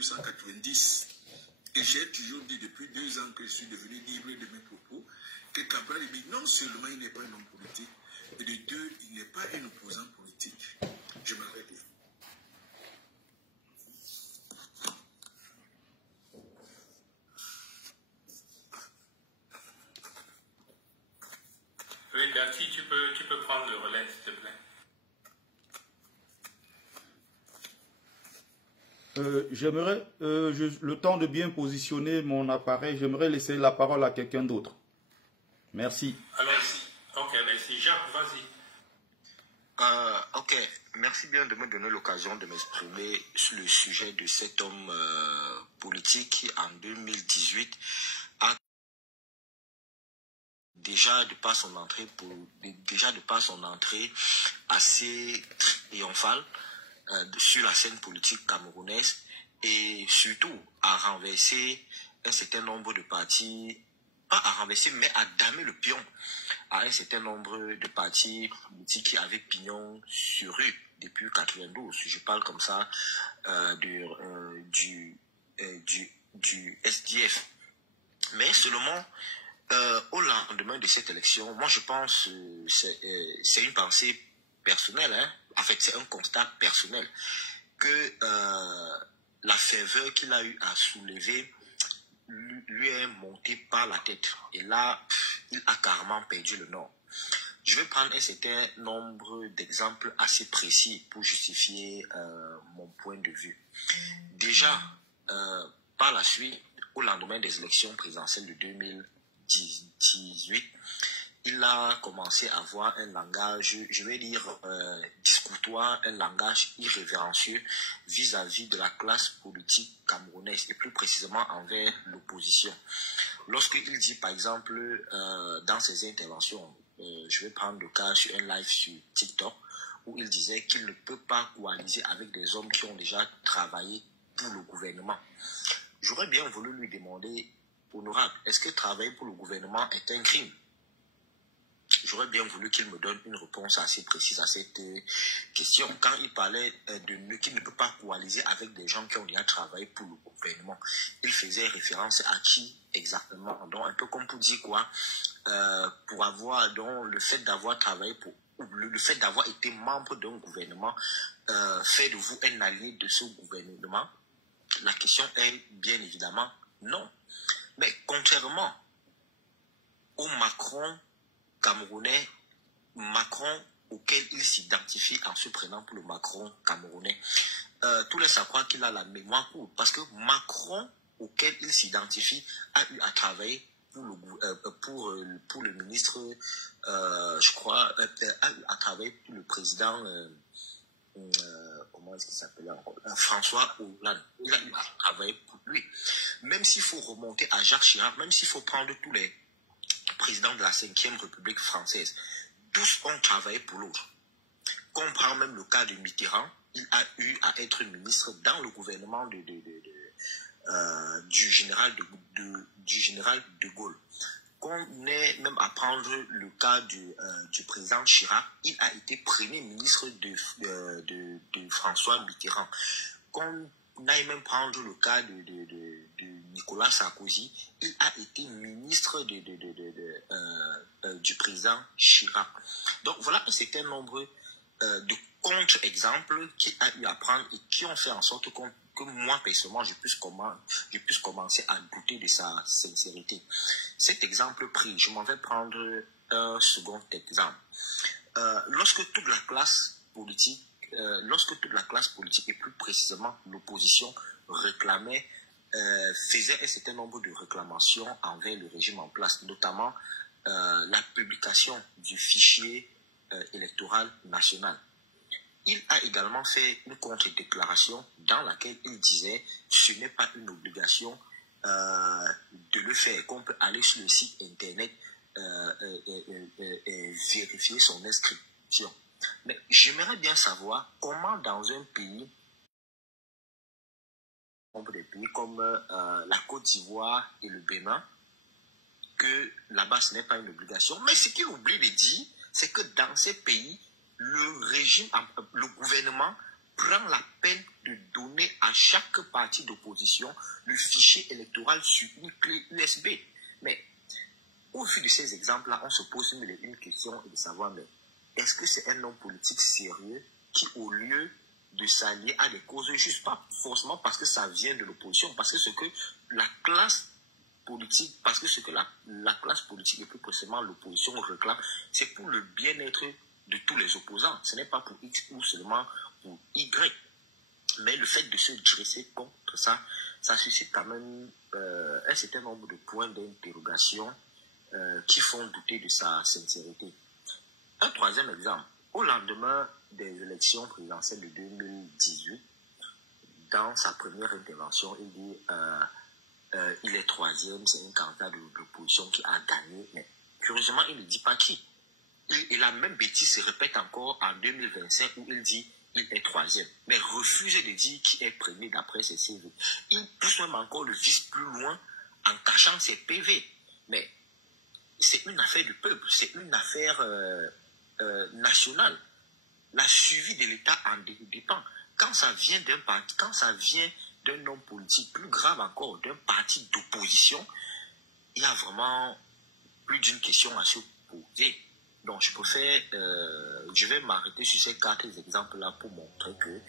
1990. Et j'ai toujours dit depuis 2 ans que je suis devenu libre de mes propos que Cabral Libi, non seulement il n'est pas un homme politique, mais de deux, il n'est pas un opposant politique. Je m'arrête là. Oui, Dati, tu peux prendre le relais, s'il te plaît. J'aimerais, le temps de bien positionner mon appareil, j'aimerais laisser la parole à quelqu'un d'autre. Merci. Alors, ok, merci. Jacques, vas-y. Ok, merci bien de me donner l'occasion de m'exprimer sur le sujet de cet homme politique qui, en 2018, a déjà de par son entrée assez triomphale sur la scène politique camerounaise et surtout à renverser un certain nombre de partis, pas à renverser mais à damer le pion à un certain nombre de partis politiques qui avaient pignon sur rue depuis 92. Je parle comme ça du SDF. Mais seulement au lendemain de cette élection, moi je pense c'est une pensée personnelle, hein. En fait c'est un constat personnel que la ferveur qu'il a eu à soulever lui est montée par la tête et là il a carrément perdu le nord. Je vais prendre un certain nombre d'exemples assez précis pour justifier mon point de vue. Déjà, par la suite, au lendemain des élections présidentielles de 2018, il a commencé à avoir un langage, je vais dire, discoutoir, un langage irrévérencieux vis-à-vis de la classe politique camerounaise et plus précisément envers l'opposition. Lorsqu'il dit, par exemple, dans ses interventions, je vais prendre le cas sur un live sur TikTok, où il disait qu'il ne peut pas coaliser avec des hommes qui ont déjà travaillé pour le gouvernement. J'aurais bien voulu lui demander, honorable, est-ce que travailler pour le gouvernement est un crime? J'aurais bien voulu qu'il me donne une réponse assez précise à cette question. Quand il parlait qu'il ne peut pas coaliser avec des gens qui ont déjà travaillé pour le gouvernement, il faisait référence à qui exactement? Donc un peu comme pour dire quoi, pour avoir donc le fait d'avoir travaillé pour le fait d'avoir été membre d'un gouvernement fait de vous un allié de ce gouvernement. La question est bien évidemment non. Mais contrairement au Macron camerounais, Macron auquel il s'identifie en se prenant pour le Macron camerounais, tout laisse à croire qu'il a la mémoire courte parce que Macron auquel il s'identifie a eu à travailler pour le ministre, je crois, a eu à travailler pour le président, comment est-ce qu'il s'appelait encore, François Hollande. Il a eu à travailler pour lui. Même s'il faut remonter à Jacques Chirac, même s'il faut prendre tous les président de la 5e République française, tous ont travaillé pour l'autre. Qu'on prend même le cas de Mitterrand, il a eu à être ministre dans le gouvernement du général de Gaulle. Qu'on ait même à prendre le cas du président Chirac, il a été premier ministre de François Mitterrand. Qu'on aille même prendre le cas de Nicolas Sarkozy, il a été ministre du président Chirac. Donc voilà un certain nombre de contre-exemples qu'il a eu à prendre et qui ont fait en sorte que moi personnellement je puisse commencer à douter de sa sincérité. Cet exemple pris, je m'en vais prendre un second exemple. Lorsque toute la classe politique et plus précisément l'opposition réclamait, faisait un certain nombre de réclamations envers le régime en place, notamment la publication du fichier électoral national. Il a également fait une contre-déclaration dans laquelle il disait que ce n'est pas une obligation de le faire, qu'on peut aller sur le site internet et vérifier son inscription. Mais j'aimerais bien savoir comment dans un pays, des pays comme la Côte d'Ivoire et le Bénin, que là-bas ce n'est pas une obligation. Mais ce qu'il oublie de dire, c'est que dans ces pays, le gouvernement prend la peine de donner à chaque parti d'opposition le fichier électoral sur une clé USB. Mais au vu de ces exemples-là, on se pose une question et de savoir, mais est-ce que c'est un homme politique sérieux qui, au lieu de s'allier à des causes justes, pas forcément parce que ça vient de l'opposition, parce que ce que la classe politique, parce que ce que la classe politique et plus précisément l'opposition réclame, c'est pour le bien-être de tous les opposants. Ce n'est pas pour X ou seulement pour Y. Mais le fait de se dresser contre ça, ça suscite quand même un certain nombre de points d'interrogation qui font douter de sa sincérité. Un troisième exemple, au lendemain des élections présidentielles de 2018, dans sa première intervention, il dit il est troisième, c'est un candidat de l'opposition qui a gagné, mais curieusement, il ne dit pas qui. Et la même bêtise se répète encore en 2025 où il dit il est troisième, mais refuse de dire qui est premier d'après ses CV. Il pousse même encore le vice plus loin en cachant ses PV. Mais c'est une affaire du peuple, c'est une affaire nationale. La suivi de l'État en dépend. Quand ça vient d'un parti, quand ça vient d'un homme politique, plus grave encore, d'un parti d'opposition, il y a vraiment plus d'une question à se poser. Donc je préfère, je vais m'arrêter sur ces 4 exemples-là pour montrer que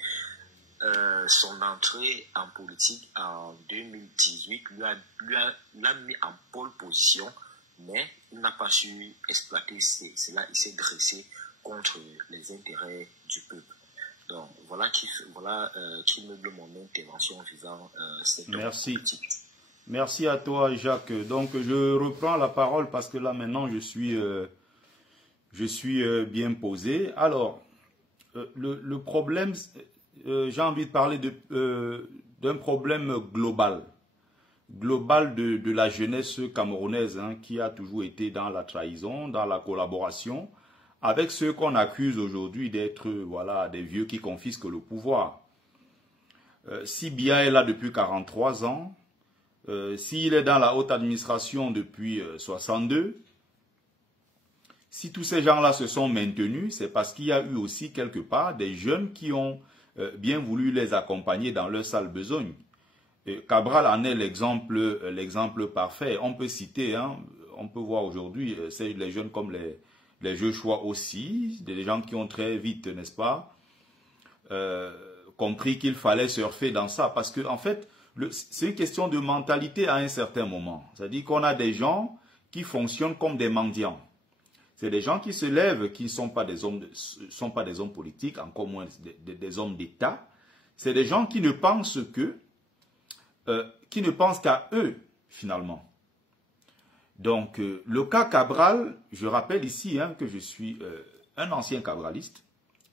son entrée en politique en 2018 l'a mis en pole position, mais il n'a pas su exploiter cela, il s'est dressé contre les intérêts du peuple. Donc voilà qui meuble mon intervention visant cette politique. Merci à toi, Jacques. Donc je reprends la parole parce que là maintenant je suis bien posé. Alors, le problème, j'ai envie de parler d'un problème global de la jeunesse camerounaise, hein, qui a toujours été dans la trahison, dans la collaboration, avec ceux qu'on accuse aujourd'hui d'être des vieux qui confisquent le pouvoir. Si Biya est là depuis 43 ans, s'il est dans la haute administration depuis 62, si tous ces gens-là se sont maintenus, c'est parce qu'il y a eu aussi quelque part des jeunes qui ont bien voulu les accompagner dans leur sale besogne. Cabral en est l'exemple parfait. On peut citer, hein, on peut voir aujourd'hui, c'est les jeunes comme les Joshua aussi, des gens qui ont très vite, n'est-ce pas, compris qu'il fallait surfer dans ça. Parce que, en fait, c'est une question de mentalité à un certain moment. C'est-à-dire qu'on a des gens qui fonctionnent comme des mendiants. C'est des gens qui se lèvent, qui ne sont pas des hommes politiques, encore moins des hommes d'État. C'est des gens qui ne pensent qu'à eux, finalement. Donc, le cas Cabral, je rappelle ici que je suis un ancien cabraliste.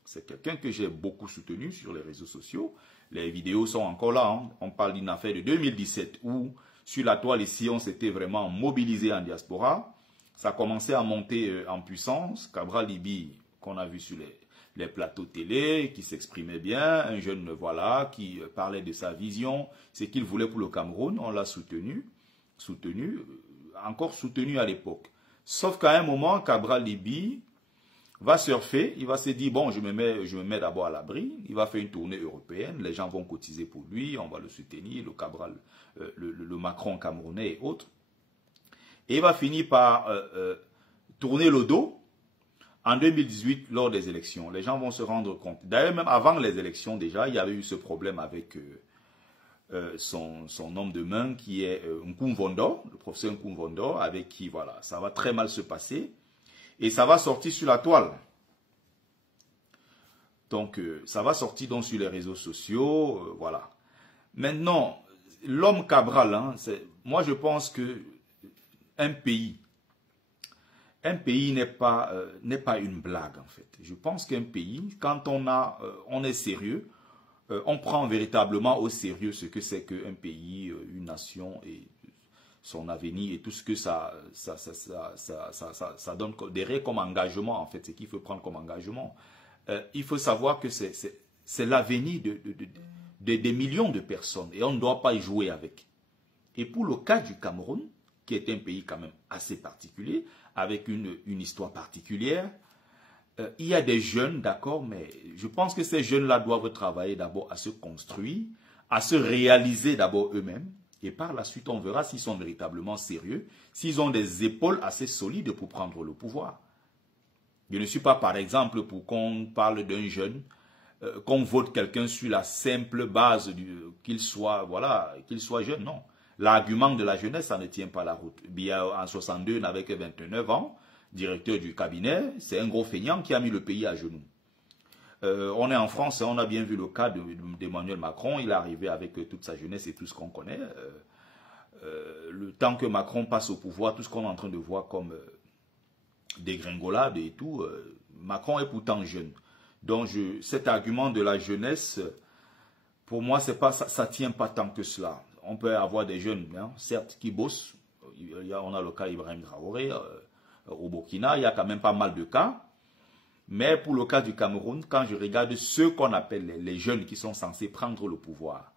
C'est quelqu'un que j'ai beaucoup soutenu sur les réseaux sociaux. Les vidéos sont encore là. Hein. On parle d'une affaire de 2017 où, sur la toile ici, on s'était vraiment mobilisé en diaspora. Ça commençait à monter en puissance. Cabral Libi, qu'on a vu sur les plateaux télé, qui s'exprimait bien, un jeune qui parlait de sa vision, ce qu'il voulait pour le Cameroun, on l'a soutenu, encore soutenu à l'époque. Sauf qu'à un moment, Cabral Libi va surfer, il va se dire, bon, je me mets d'abord à l'abri, il va faire une tournée européenne, les gens vont cotiser pour lui, on va le soutenir, le Cabral, le Macron camerounais et autres. Et il va finir par tourner le dos en 2018 lors des élections. Les gens vont se rendre compte. D'ailleurs, même avant les élections déjà, il y avait eu ce problème avec son homme de main qui est Nkumvondo, le professeur Nkumvondo, avec qui, voilà, ça va très mal se passer. Et ça va sortir sur la toile. Donc, ça va sortir donc sur les réseaux sociaux, voilà. Maintenant, l'homme Cabral, hein, moi je pense que un pays n'est pas une blague en fait. Je pense qu'un pays, quand on est sérieux, on prend véritablement au sérieux ce que c'est qu'un pays, une nation et son avenir et tout ce que ça donne derrière comme engagement en fait, ce qu'il faut prendre comme engagement. Il faut savoir que c'est l'avenir des millions de personnes et on ne doit pas y jouer avec. Et pour le cas du Cameroun, qui est un pays quand même assez particulier, avec une histoire particulière, il y a des jeunes, d'accord, mais je pense que ces jeunes-là doivent travailler d'abord à se construire, à se réaliser d'abord eux-mêmes, et par la suite, on verra s'ils sont véritablement sérieux, s'ils ont des épaules assez solides pour prendre le pouvoir. Je ne suis pas, par exemple, pour qu'on parle d'un jeune, qu'on vote quelqu'un sur la simple base qu'il soit, voilà, qu'il soit jeune, non. L'argument de la jeunesse, ça ne tient pas la route. Biya, en 62, n'avait que 29 ans, directeur du cabinet, c'est un gros feignant qui a mis le pays à genoux. On est en France, on a bien vu le cas d'Emmanuel Macron, il est arrivé avec toute sa jeunesse et tout ce qu'on connaît. Le temps que Macron passe au pouvoir, tout ce qu'on est en train de voir comme dégringolade et tout, Macron est pourtant jeune. Donc cet argument de la jeunesse, pour moi, c'est pas, ça ne tient pas tant que cela. On peut avoir des jeunes, hein, certes, qui bossent. On a le cas Ibrahim Traoré, au Burkina, il y a quand même pas mal de cas. Mais pour le cas du Cameroun, quand je regarde ceux qu'on appelle les jeunes qui sont censés prendre le pouvoir,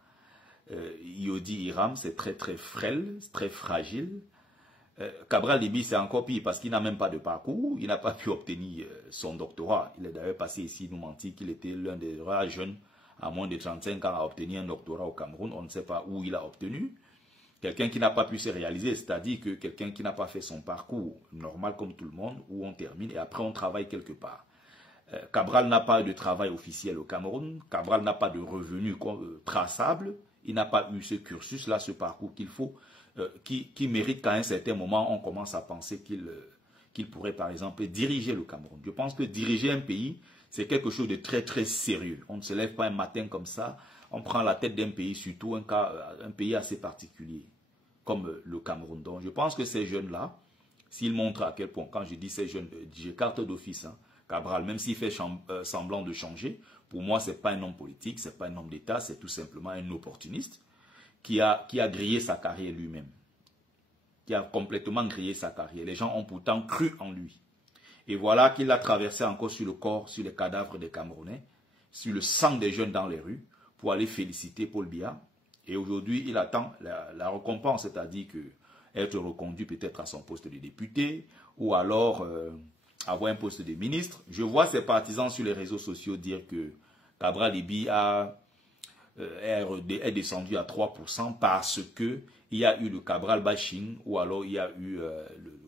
Yodi Hiram, c'est très très frêle, très fragile. Cabral Libi, c'est encore pire parce qu'il n'a même pas de parcours, il n'a pas pu obtenir son doctorat. Il est d'ailleurs passé ici, nous mentit qu'il était l'un des rares jeunes à moins de 35 ans à obtenir un doctorat au Cameroun. On ne sait pas où il a obtenu. Quelqu'un qui n'a pas pu se réaliser, c'est-à-dire que quelqu'un qui n'a pas fait son parcours normal comme tout le monde, où on termine et après on travaille quelque part. Cabral n'a pas de travail officiel au Cameroun, Cabral n'a pas de revenus traçables, il n'a pas eu ce cursus-là, ce parcours qu'il faut, qui mérite qu'à un certain moment, on commence à penser qu'il pourrait par exemple diriger le Cameroun. Je pense que diriger un pays, c'est quelque chose de très très sérieux. On ne se lève pas un matin comme ça, on prend la tête d'un pays, surtout un pays assez particulier, comme le Cameroun. Donc je pense que ces jeunes-là, s'ils montrent à quel point, quand je dis ces jeunes, j'écarte d'office, hein, Cabral, même s'il fait semblant de changer, pour moi, ce n'est pas un homme politique, ce n'est pas un homme d'État, c'est tout simplement un opportuniste qui a grillé sa carrière lui-même, qui a complètement grillé sa carrière. Les gens ont pourtant cru en lui. Et voilà qu'il a traversé encore sur le corps, sur les cadavres des Camerounais, sur le sang des jeunes dans les rues, pour aller féliciter Paul Biya. Et aujourd'hui, il attend la récompense, c'est-à-dire être reconduit peut-être à son poste de député, ou alors avoir un poste de ministre. Je vois ses partisans sur les réseaux sociaux dire que Cabral Libi est descendu à 3% parce qu'il y a eu le Cabral bashing, ou alors il y a eu,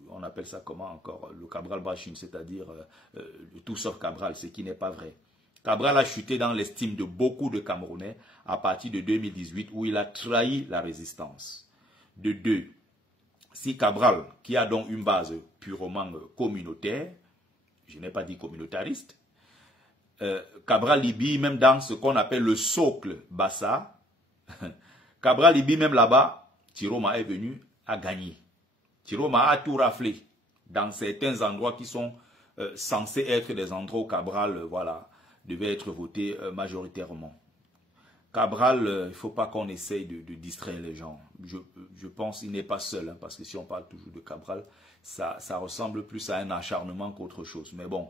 on appelle ça comment encore, le Cabral bashing, c'est-à-dire le tout sauf Cabral, ce qui n'est pas vrai. Cabral a chuté dans l'estime de beaucoup de Camerounais à partir de 2018 où il a trahi la résistance. De deux, si Cabral, qui a donc une base purement communautaire, je n'ai pas dit communautariste, Cabral Libi, même dans ce qu'on appelle le socle Bassa, Cabral Libi, même là-bas, Tiroma est venu à gagner. Tiroma a tout raflé dans certains endroits qui sont censés être des endroits où Cabral, voilà, devait être voté majoritairement. Cabral, il ne faut pas qu'on essaye de distraire les gens. Je pense qu'il n'est pas seul, hein, parce que si on parle toujours de Cabral, ça ressemble plus à un acharnement qu'autre chose. Mais bon,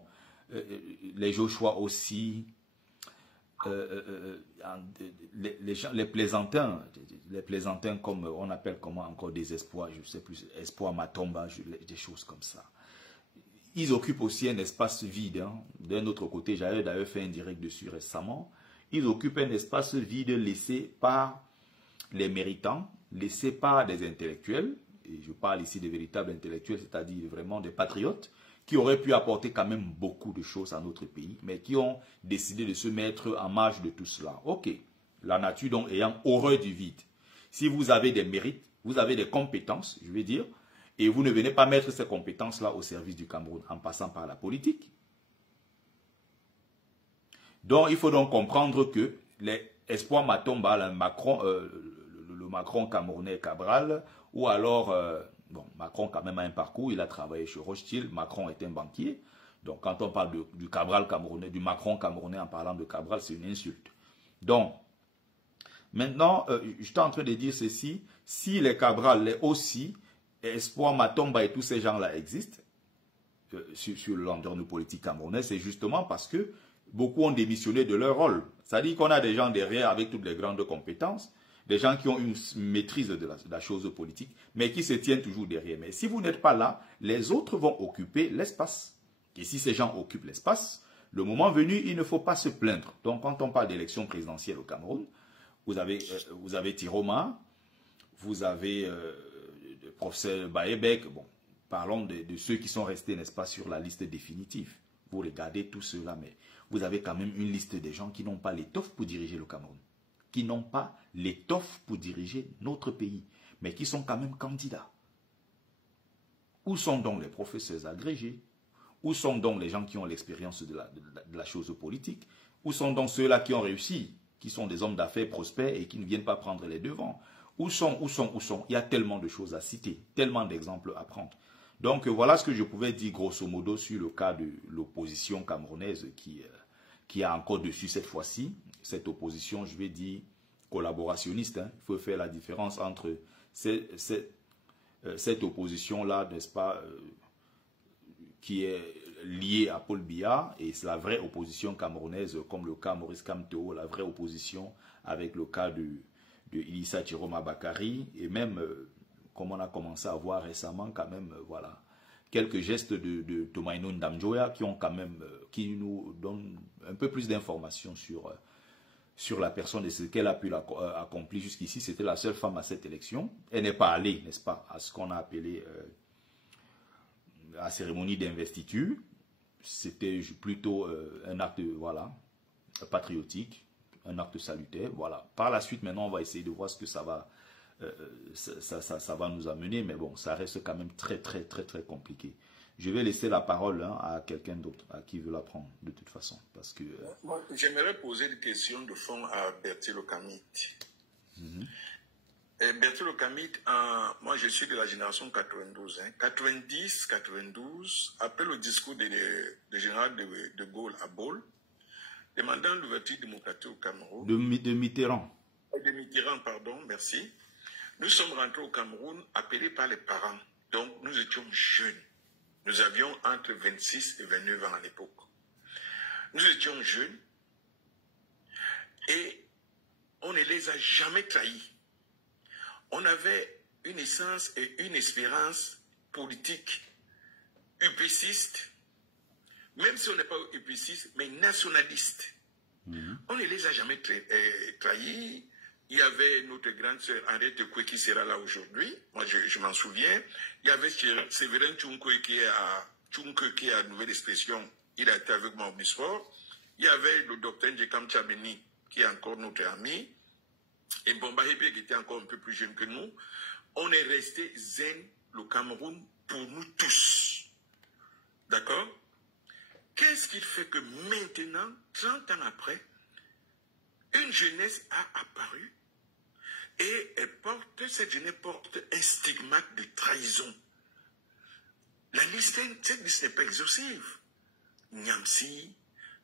les Joshua aussi, les plaisantins comme on appelle comment encore des espoirs, je ne sais plus, espoir Matomba, des choses comme ça. Ils occupent aussi un espace vide. Hein. D'un autre côté, j'avais d'ailleurs fait un direct dessus récemment. Ils occupent un espace vide laissé par les méritants, laissé par des intellectuels. Et je parle ici des véritables intellectuels, c'est-à-dire vraiment des patriotes, qui auraient pu apporter quand même beaucoup de choses à notre pays, mais qui ont décidé de se mettre en marge de tout cela. Ok, la nature donc ayant horreur du vide. Si vous avez des mérites, vous avez des compétences, je vais dire, et vous ne venez pas mettre ces compétences-là au service du Cameroun en passant par la politique. Donc, il faut donc comprendre que les espoirs Matomba, le Macron camerounais Cabral, ou alors, bon, Macron quand même a un parcours, il a travaillé chez Rothschild, Macron est un banquier. Donc, quand on parle du Cabral camerounais, du Macron camerounais en parlant de Cabral, c'est une insulte. Donc, maintenant, je suis en train de dire ceci, si les Cabral, les aussi, Espoir Matomba et tous ces gens-là existent sur le landerneau politique camerounais, c'est justement parce que beaucoup ont démissionné de leur rôle. C'est-à-dire qu'on a des gens derrière avec toutes les grandes compétences, des gens qui ont une maîtrise de la chose politique, mais qui se tiennent toujours derrière. Mais si vous n'êtes pas là, les autres vont occuper l'espace. Et si ces gens occupent l'espace, le moment venu, il ne faut pas se plaindre. Donc, quand on parle d'élection présidentielle au Cameroun, vous avez Tiroma, vous avez le professeur Baebek. Bon, parlons de ceux qui sont restés, n'est-ce pas, sur la liste définitive. Vous regardez tout cela, mais vous avez quand même une liste des gens qui n'ont pas l'étoffe pour diriger le Cameroun, qui n'ont pas l'étoffe pour diriger notre pays, mais qui sont quand même candidats. Où sont donc les professeurs agrégés? Où sont donc les gens qui ont l'expérience de la chose politique? Où sont donc ceux-là qui ont réussi, qui sont des hommes d'affaires prospères et qui ne viennent pas prendre les devants? Où sont? Il y a tellement de choses à citer, tellement d'exemples à prendre. Donc voilà ce que je pouvais dire grosso modo sur le cas de l'opposition camerounaise qui a encore dessus cette fois-ci. Cette opposition, je vais dire, collaborationniste. Hein. Il faut faire la différence entre cette opposition-là, n'est-ce pas, qui est liée à Paul Biya, et c'est la vraie opposition camerounaise, comme le cas Maurice Kamto, la vraie opposition avec le cas de Idrissa Chiroma Bakary, et même, comme on a commencé à voir récemment, quand même, voilà, quelques gestes de Tomaino Ndamjoya qui ont quand même, qui nous donnent un peu plus d'informations sur la personne et ce qu'elle a pu accomplir jusqu'ici. C'était la seule femme à cette élection. Elle n'est pas allée, n'est-ce pas, à ce qu'on a appelé la cérémonie d'investiture. C'était plutôt un acte, voilà, patriotique, un acte salutaire. Voilà. Par la suite, maintenant, on va essayer de voir ce que ça va, ça va nous amener. Mais bon, ça reste quand même très, très, très, très compliqué. Je vais laisser la parole à quelqu'un d'autre à qui veut la prendre, de toute façon. Parce que moi, j'aimerais poser des questions de fond à Bertil Okamit. Bertil Okamit, moi je suis de la génération 92, hein, 90, 92, après le discours de général de Gaulle à Bôle, demandant l'ouverture démocratique au Cameroun. De Mitterrand. De Mitterrand, pardon, merci. Nous sommes rentrés au Cameroun appelés par les parents. Donc nous étions jeunes. Nous avions entre 26 et 29 ans à l'époque. Nous étions jeunes et on ne les a jamais trahis. On avait une essence et une espérance politique upéciste, même si on n'est pas upéciste, mais nationaliste. On ne les a jamais trahis. Il y avait notre grande sœur Henriette Koué qui sera là aujourd'hui. Moi, je m'en souviens. Il y avait Séverin Tchounkoé qui est à Nouvelle Expression. Il a été avec moi au Misfort. Il y avait le docteur Njekam Tchabeni qui est encore notre ami. Et Bomba Hébé qui était encore un peu plus jeune que nous. On est resté zen, le Cameroun, pour nous tous. D'accord? Qu'est-ce qui fait que maintenant, 30 ans après, une jeunesse a apparu et cette jeunesse porte un stigmate de trahison. Cette liste n'est pas exhaustive. Nyamsi,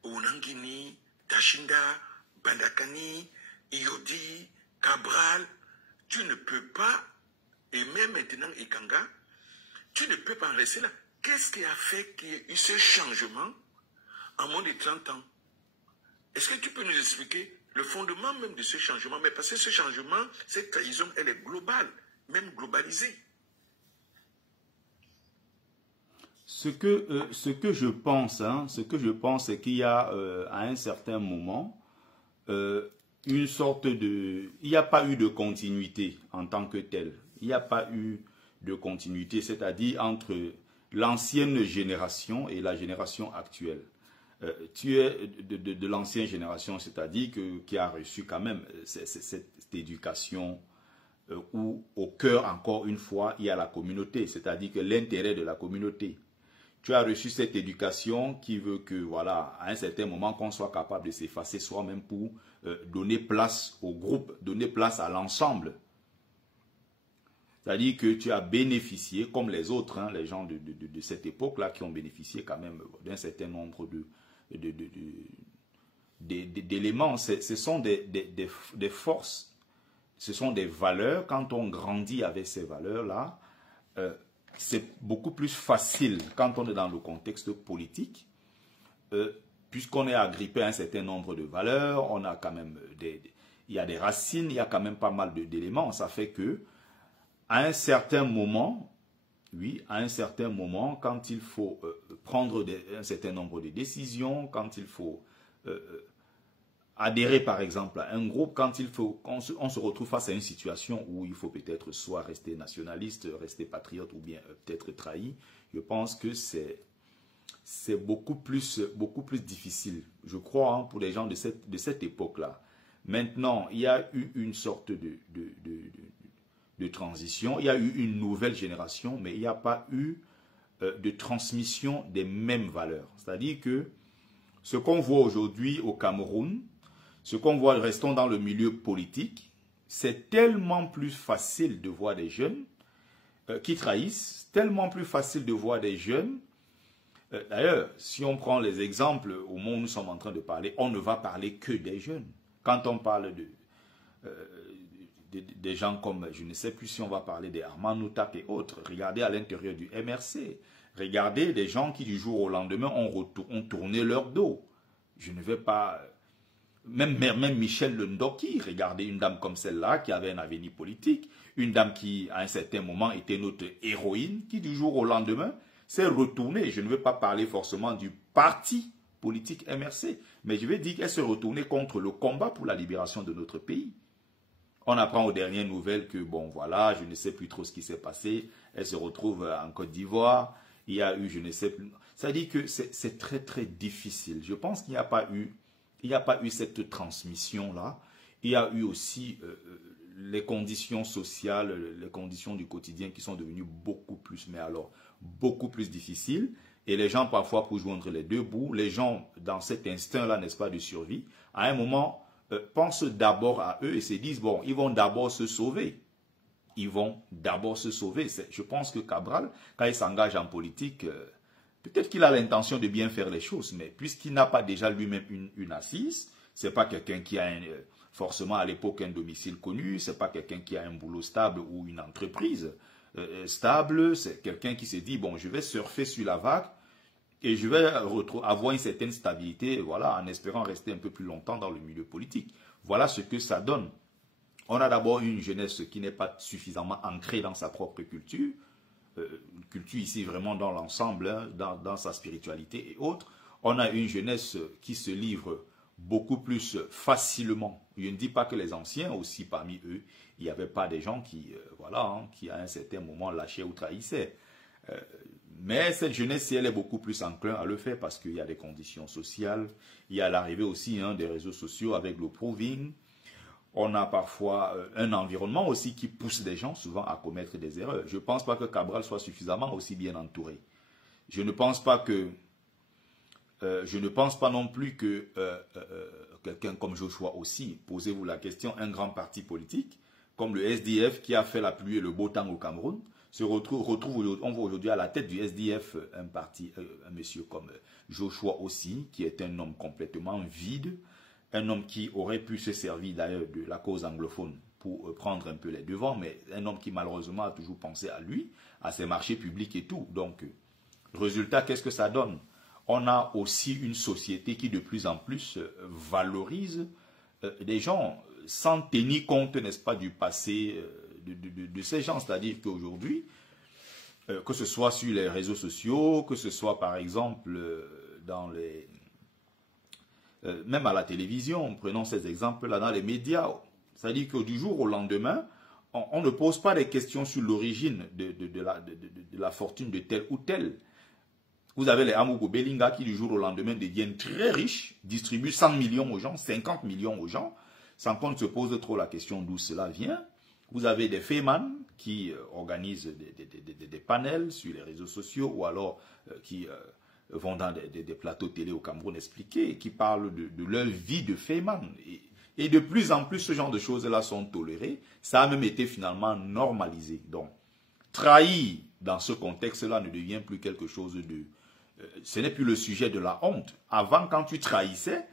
Ounangini, Tashinda, Bandakani, Iodi, Cabral, tu ne peux pas, et même maintenant Ikanga, tu ne peux pas en rester là. Qu'est-ce qui a fait qu'il y ait eu ce changement en moins de 30 ans? Est-ce que tu peux nous expliquer le fondement même de ce changement? Mais parce que ce changement, cette trahison, elle est globale, même globalisée. Ce que je pense, c'est qu'il y a à un certain moment une sorte de... Il n'y a pas eu de continuité en tant que telle. Il n'y a pas eu de continuité, c'est-à-dire entre l'ancienne génération et la génération actuelle. Tu es de l'ancienne génération, c'est-à-dire qui a reçu quand même cette éducation où au cœur, encore une fois, il y a la communauté, c'est-à-dire que l'intérêt de la communauté. Tu as reçu cette éducation qui veut que, voilà, à un certain moment, qu'on soit capable de s'effacer soi-même pour donner place au groupe, donner place à l'ensemble. C'est-à-dire que tu as bénéficié, comme les autres, hein, les gens de cette époque-là, qui ont bénéficié quand même d'un certain nombre d'éléments. Ce sont des forces, ce sont des valeurs. Quand on grandit avec ces valeurs-là, c'est beaucoup plus facile quand on est dans le contexte politique, puisqu'on est agrippé à un certain nombre de valeurs, on a quand même il y a des racines, il y a quand même pas mal d'éléments. Ça fait que, à un certain moment, oui, à un certain moment, quand il faut prendre un certain nombre de décisions, quand il faut adhérer par exemple à un groupe, quand il faut, on se retrouve face à une situation où il faut peut-être soit rester nationaliste, rester patriote ou bien peut-être trahi, je pense que c'est beaucoup plus difficile, je crois, hein, pour les gens de cette époque-là. Maintenant, il y a eu une sorte de transition, il y a eu une nouvelle génération, mais il n'y a pas eu de transmission des mêmes valeurs. C'est-à-dire que ce qu'on voit aujourd'hui au Cameroun, ce qu'on voit, restons dans le milieu politique, c'est tellement plus facile de voir des jeunes qui trahissent, tellement plus facile de voir des jeunes. D'ailleurs, si on prend les exemples au moment où nous sommes en train de parler, on ne va parler que des jeunes. Quand on parle des gens comme, je ne sais plus si on va parler des Armand Noutak et autres, regardez à l'intérieur du MRC, regardez des gens qui du jour au lendemain ont tourné leur dos. Je ne vais pas... Même Michel Ndoki, regardez une dame comme celle-là qui avait un avenir politique, une dame qui à un certain moment était notre héroïne, qui du jour au lendemain s'est retournée. Je ne veux pas parler forcément du parti politique MRC, mais je vais dire qu'elle s'est retournée contre le combat pour la libération de notre pays. On apprend aux dernières nouvelles que, bon voilà, je ne sais plus trop ce qui s'est passé, elle se retrouve en Côte d'Ivoire, il y a eu, je ne sais plus... Ça dit que c'est très très difficile. Je pense qu'il n'y a pas eu... Il n'y a pas eu cette transmission-là. Il y a eu aussi les conditions sociales, les conditions du quotidien qui sont devenues beaucoup plus, mais alors beaucoup plus difficiles. Et les gens, parfois, pour joindre les deux bouts, les gens, dans cet instinct-là, n'est-ce pas, de survie, à un moment, pensent d'abord à eux et se disent, bon, ils vont d'abord se sauver. Ils vont d'abord se sauver. Je pense que Cabral, quand il s'engage en politique... Peut-être qu'il a l'intention de bien faire les choses, mais puisqu'il n'a pas déjà lui-même une assise, ce n'est pas quelqu'un qui a forcément à l'époque un domicile connu, ce n'est pas quelqu'un qui a un boulot stable ou une entreprise stable, c'est quelqu'un qui se dit, bon, je vais surfer sur la vague et je vais avoir une certaine stabilité, voilà, en espérant rester un peu plus longtemps dans le milieu politique. Voilà ce que ça donne. On a d'abord une jeunesse qui n'est pas suffisamment ancrée dans sa propre culture, culture ici vraiment dans l'ensemble, hein, dans sa spiritualité et autres. On a une jeunesse qui se livre beaucoup plus facilement. Je ne dis pas que les anciens aussi, parmi eux, il n'y avait pas des gens qui, voilà, hein, qui à un certain moment lâchaient ou trahissaient. Mais cette jeunesse, si elle est beaucoup plus enclin à le faire parce qu'il y a des conditions sociales, il y a l'arrivée aussi hein, des réseaux sociaux avec le proving. On a parfois un environnement aussi qui pousse des gens souvent à commettre des erreurs. Je ne pense pas que Cabral soit suffisamment aussi bien entouré. Je ne pense pas non plus que quelqu'un comme Joshua aussi, posez-vous la question, un grand parti politique, comme le SDF qui a fait la pluie et le beau temps au Cameroun, on voit aujourd'hui à la tête du SDF un monsieur comme Joshua aussi, qui est un homme complètement vide, un homme qui aurait pu se servir d'ailleurs de la cause anglophone pour prendre un peu les devants, mais un homme qui malheureusement a toujours pensé à lui, à ses marchés publics et tout. Donc, résultat, qu'est-ce que ça donne? On a aussi une société qui de plus en plus valorise des gens sans tenir compte, n'est-ce pas, du passé de ces gens. C'est-à-dire qu'aujourd'hui, que ce soit sur les réseaux sociaux, que ce soit par exemple dans les... même à la télévision, prenons ces exemples-là dans les médias, c'est-à-dire que du jour au lendemain, on ne pose pas des questions sur l'origine de la fortune de tel ou tel. Vous avez les Amogo Belinga qui du jour au lendemain deviennent très riches, distribuent 100 millions aux gens, 50 millions aux gens, sans qu'on ne se pose trop la question d'où cela vient. Vous avez des Feynman qui organisent des panels sur les réseaux sociaux ou alors qui... vont dans des plateaux télé au Cameroun expliquer, qui parlent de leur vie de Feynman. Et de plus en plus, ce genre de choses-là sont tolérées. Ça a même été finalement normalisé. Donc, trahir dans ce contexte-là ne devient plus quelque chose de... ce n'est plus le sujet de la honte. Avant, quand tu trahissais,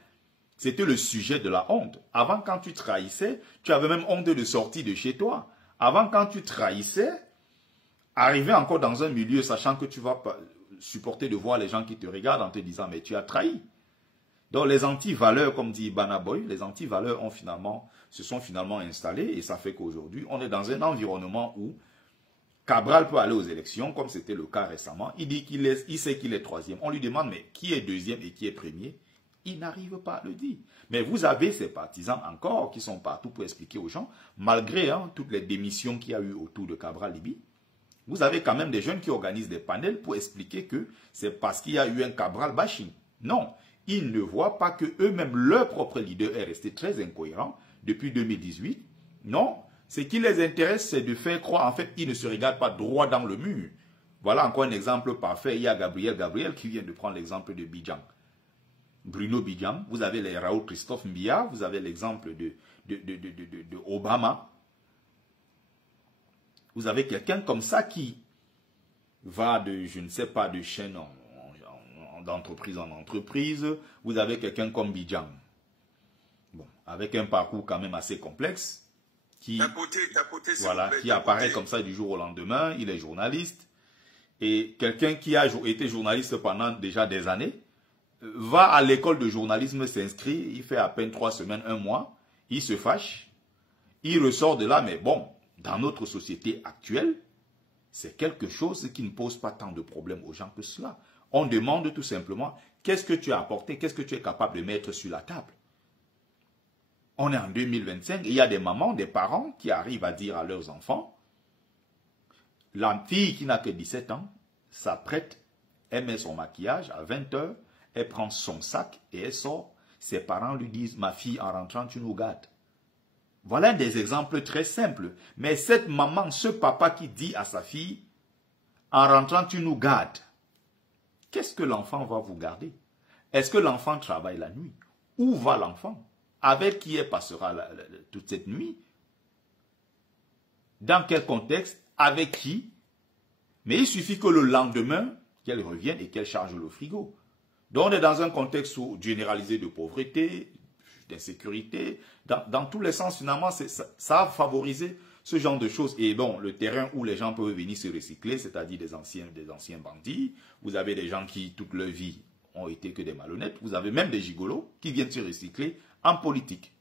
c'était le sujet de la honte. Avant, quand tu trahissais, tu avais même honte de sortir de chez toi. Avant, quand tu trahissais, arriver encore dans un milieu, sachant que tu vas pas... supporter de voir les gens qui te regardent en te disant mais tu as trahi. Donc les anti-valeurs, comme dit Banaboy, les anti-valeurs se sont finalement installées et ça fait qu'aujourd'hui on est dans un environnement où Cabral peut aller aux élections, comme c'était le cas récemment. Il dit il sait qu'il est troisième. On lui demande, mais qui est deuxième et qui est premier? Il n'arrive pas à le dire. Mais vous avez ces partisans encore qui sont partout pour expliquer aux gens, malgré toutes les démissions qu'il y a eu autour de Cabral-Libye, vous avez quand même des jeunes qui organisent des panels pour expliquer que c'est parce qu'il y a eu un Cabral bashing. Non, ils ne voient pas que eux-mêmes, leur propre leader est resté très incohérent depuis 2018. Non, ce qui les intéresse, c'est de faire croire, en fait, ils ne se regardent pas droit dans le mur. Voilà encore un exemple parfait. Il y a Gabriel qui vient de prendre l'exemple de Bidjan. Bruno Bidjan, vous avez les Raoul Christophe Mbia, vous avez l'exemple de Obama. Vous avez quelqu'un comme ça qui va de, je ne sais pas, de chaîne d'entreprise en entreprise. Vous avez quelqu'un comme Bidjan. Bon, avec un parcours quand même assez complexe. Qui apparaît comme ça du jour au lendemain. Il est journaliste. Et quelqu'un qui a été journaliste pendant déjà des années, va à l'école de journalisme, s'inscrit, il fait à peine 3 semaines, 1 mois, il se fâche, il ressort de là, mais bon, dans notre société actuelle, c'est quelque chose qui ne pose pas tant de problèmes aux gens que cela. On demande tout simplement, qu'est-ce que tu as apporté, qu'est-ce que tu es capable de mettre sur la table? On est en 2025, et il y a des mamans, des parents qui arrivent à dire à leurs enfants, la fille qui n'a que 17 ans, s'apprête, elle met son maquillage à 20 h, elle prend son sac et elle sort. Ses parents lui disent, ma fille, en rentrant, tu nous gardes. Voilà des exemples très simples. Mais cette maman, ce papa qui dit à sa fille, en rentrant, tu nous gardes. Qu'est-ce que l'enfant va vous garder? Est-ce que l'enfant travaille la nuit? Où va l'enfant? Avec qui elle passera toute cette nuit? Dans quel contexte? Avec qui? Mais il suffit que le lendemain, qu'elle revienne et qu'elle charge le frigo. Donc on est dans un contexte généralisé de pauvreté, d'insécurité. Dans tous les sens, finalement, ça a favorisé ce genre de choses. Et bon, le terrain où les gens peuvent venir se recycler, c'est-à-dire des anciens bandits. Vous avez des gens qui, toute leur vie, ont été que des malhonnêtes. Vous avez même des gigolos qui viennent se recycler en politique.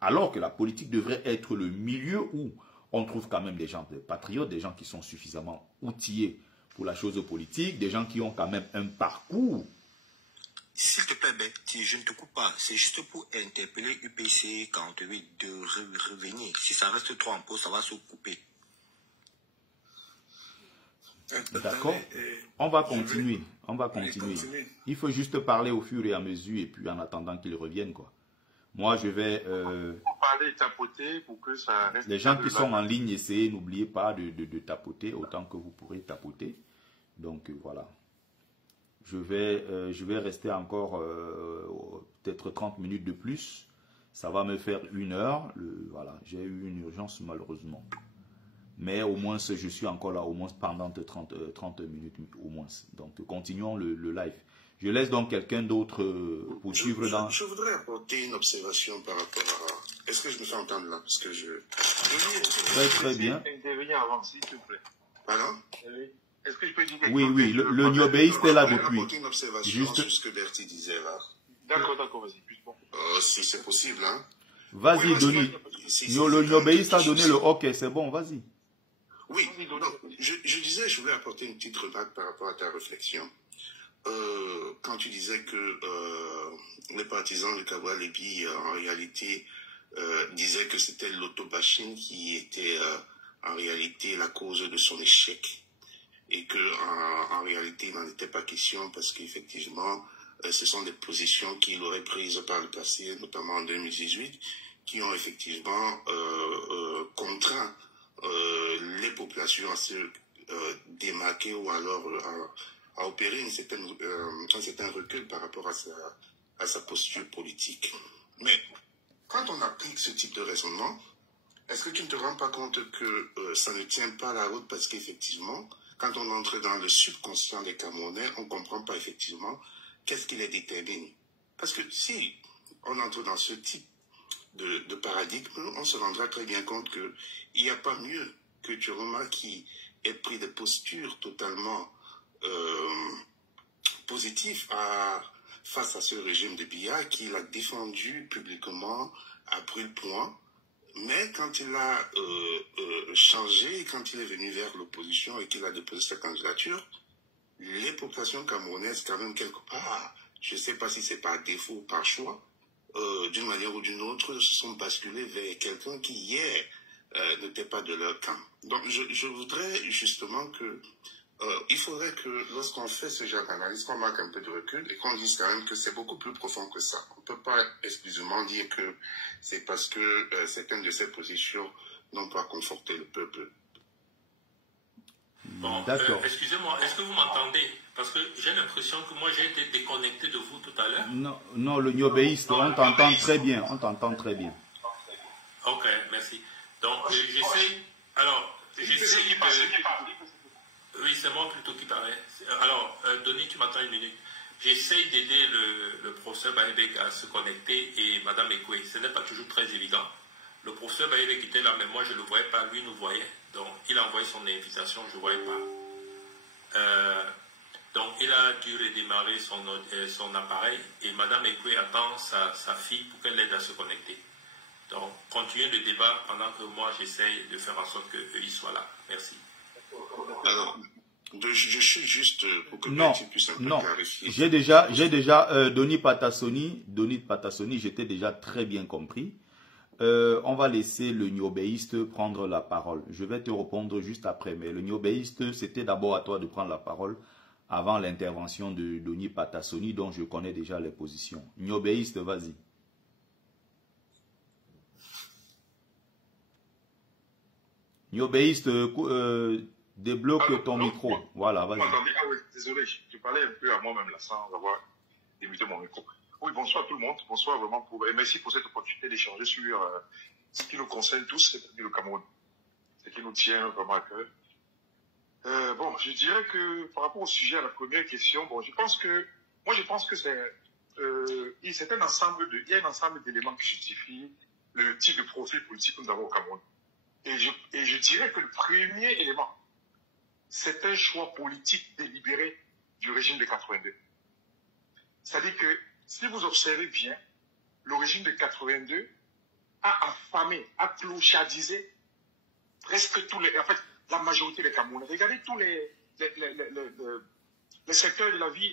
Alors que la politique devrait être le milieu où on trouve quand même des gens des patriotes, des gens qui sont suffisamment outillés pour la chose politique, des gens qui ont quand même un parcours. S'il te plaît, Betty, je ne te coupe pas. C'est juste pour interpeller UPC 48 de revenir. Si ça reste trop en pause, ça va se couper. D'accord. On va continuer. Il faut juste parler au fur et à mesure et puis en attendant qu'ils reviennent, quoi. Moi, je vais... parler et tapoter pour que ça reste... Les gens qui sont en ligne, essayez, n'oubliez pas de tapoter autant que vous pourrez tapoter. Donc, voilà. Je vais rester encore peut-être 30 minutes de plus. Ça va me faire 1 heure. Voilà, j'ai eu une urgence malheureusement. Mais au moins, je suis encore là, au moins pendant 30 minutes au moins. Donc, continuons le live. Je laisse donc quelqu'un d'autre poursuivre dans... Je voudrais apporter une observation par rapport à... Est-ce que je me fais entendre là? Parce que je... Très bien. Intervenir avant, s'il te plaît. Pardon? Est-ce que je peux dire quelque chose? Oui, le Niobéiste est là depuis. Apporter une observation sur ce que Bertie disait là. D'accord, vas-y. Si c'est possible, hein. Vas-y, Denis. Le Niobéiste a donné le OK, c'est bon, vas-y. Oui, non, je disais, je voulais apporter une petite remarque par rapport à ta réflexion. Quand tu disais que les partisans de Cabral-Libye, en réalité, disaient que c'était l'autobashing qui était en réalité la cause de son échec. Et que en réalité, il n'en était pas question parce qu'effectivement, ce sont des positions qu'il aurait prises par le passé, notamment en 2018, qui ont effectivement contraint les populations à se démarquer ou alors à opérer un certain recul par rapport à sa posture politique. Mais quand on applique ce type de raisonnement, est-ce que tu ne te rends pas compte que ça ne tient pas la route parce qu'effectivement, quand on entre dans le subconscient des Camerounais, on ne comprend pas effectivement qu'est-ce qui les détermine. Parce que si on entre dans ce type de paradigme, on se rendra très bien compte qu'il n'y a pas mieux que Djoroma qui ait pris des postures totalement positives face à ce régime de Biya, qu'il a défendu publiquement à brûle-point. Mais quand il a changé quand il est venu vers l'opposition et qu'il a déposé sa candidature, les populations camerounaises, quand même, quelque part, je ne sais pas si c'est par défaut ou par choix, d'une manière ou d'une autre, se sont basculés vers quelqu'un qui, hier, n'était pas de leur camp. Donc, je voudrais justement que il faudrait que lorsqu'on fait ce genre d'analyse, qu'on marque un peu de recul et qu'on dise quand même que c'est beaucoup plus profond que ça. On ne peut pas exclusivement dire que c'est parce que certaines de ces positions n'ont pas conforté le peuple. Bon, d'accord. Excusez-moi, est-ce que vous m'entendez? Parce que j'ai l'impression que moi j'ai été déconnecté de vous tout à l'heure. Non, non, le Niobéiste, on t'entend très bien, on t'entend très bien. Ok, merci. Donc, j'essaie... Alors, j'essaie de... Oui, c'est moi plutôt qui parlais. Alors, Denis, tu m'attends une minute. J'essaye d'aider le professeur Baïbek à se connecter et Madame Ekwe. Ce n'est pas toujours très évident. Le professeur Baïbek était là, mais moi je ne le voyais pas. Lui nous voyait. Donc, il a envoyé son invitation, je ne voyais pas. Donc, il a dû redémarrer son appareil et Madame Ekwe attend sa fille pour qu'elle l'aide à se connecter. Donc, continuez le débat pendant que moi j'essaye de faire en sorte qu'ils soient là. Merci. Alors, je suis juste pour que Non, tu puisses un peu non. clarifier. J'ai déjà Doni Patassoni, j'étais déjà très bien compris. On va laisser le Niobéiste prendre la parole. Je vais te répondre juste après, mais le Niobéiste, c'était d'abord à toi de prendre la parole avant l'intervention de Doni Patassoni, dont je connais déjà les positions. Niobéiste, vas-y. Niobéiste, débloque ton micro. Voilà, vas-y. Ah oui, désolé, je parlais un peu à moi-même là, sans avoir débuté mon micro. Oui, bonsoir tout le monde. Bonsoir vraiment et merci pour cette opportunité d'échanger sur ce qui nous concerne tous, c'est-à-dire le Cameroun. Ce qui nous tient vraiment à cœur. Bon, je dirais que par rapport au sujet à la première question, bon, je pense que c'est un ensemble il y a un ensemble d'éléments qui justifient le type de profil politique que nous avons au Cameroun. Et je dirais que le premier élément, c'est un choix politique délibéré du régime de 82. C'est-à-dire que, si vous observez bien, le régime de 82 a affamé, a clochardisé presque la majorité des Camerounais. Regardez tous les secteurs de la vie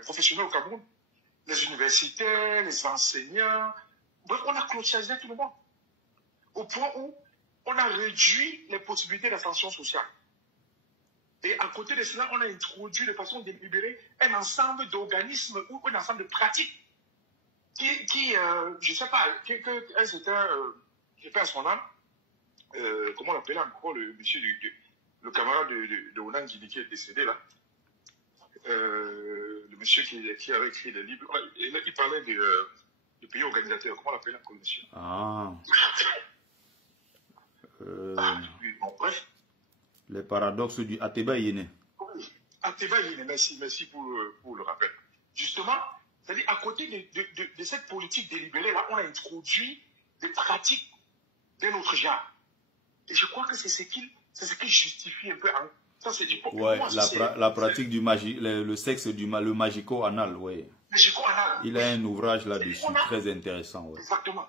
professionnelle au Cameroun. Les universitaires, les enseignants. Bref, on a clochardisé tout le monde. Au point où on a réduit les possibilités d'ascension sociale. Et à côté de cela, on a introduit de façon délibérée un ensemble d'organismes ou un ensemble de pratiques qui je ne sais pas, j'ai pas à son âme, comment on l'appelait encore le monsieur, le camarade de Onan qui est décédé là, le monsieur qui avait écrit des livres, il parlait de pays organisateurs, comment on l'appelait encore le monsieur? Bon, bref. Les paradoxes du Ateba Yéné. Ateba Yéné, merci pour le rappel. Justement, c'est-à-dire à côté de cette politique délibérée, là, on a introduit des pratiques d'un autre genre. Et je crois que c'est ce qui justifie un peu. Ça, c'est du ouais, la pratique du le sexe le magico-anal, oui. Magico-anal. Il a un ouvrage là-dessus, très intéressant. Ouais. Exactement.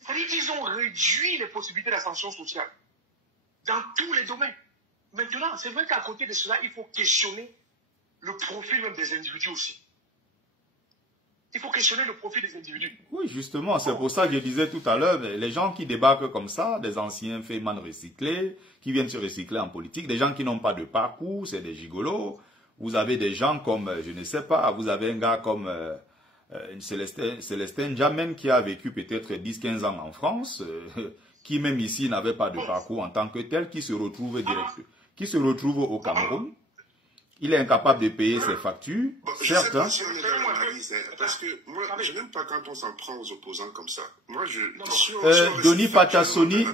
C'est-à-dire qu'ils ont réduit les possibilités d'ascension sociale dans tous les domaines. Maintenant, c'est vrai qu'à côté de cela, il faut questionner le profil même des individus aussi. Il faut questionner le profil des individus. Oui, justement, c'est pour ça que je disais tout à l'heure, les gens qui débarquent comme ça, des anciens fémans recyclés, qui viennent se recycler en politique, des gens qui n'ont pas de parcours, c'est des gigolos. Vous avez des gens comme, je ne sais pas, vous avez un gars comme Célestin Jamen qui a vécu peut-être 10-15 ans en France, qui même ici n'avait pas de parcours en tant que tel, qui se retrouve au Cameroun. Il est incapable de payer ses factures. Bon, certes, je sais pas si on est dans l'analyse, parce que moi, je n'aime pas quand on s'en prend aux opposants comme ça. Moi, Doni Patassoni,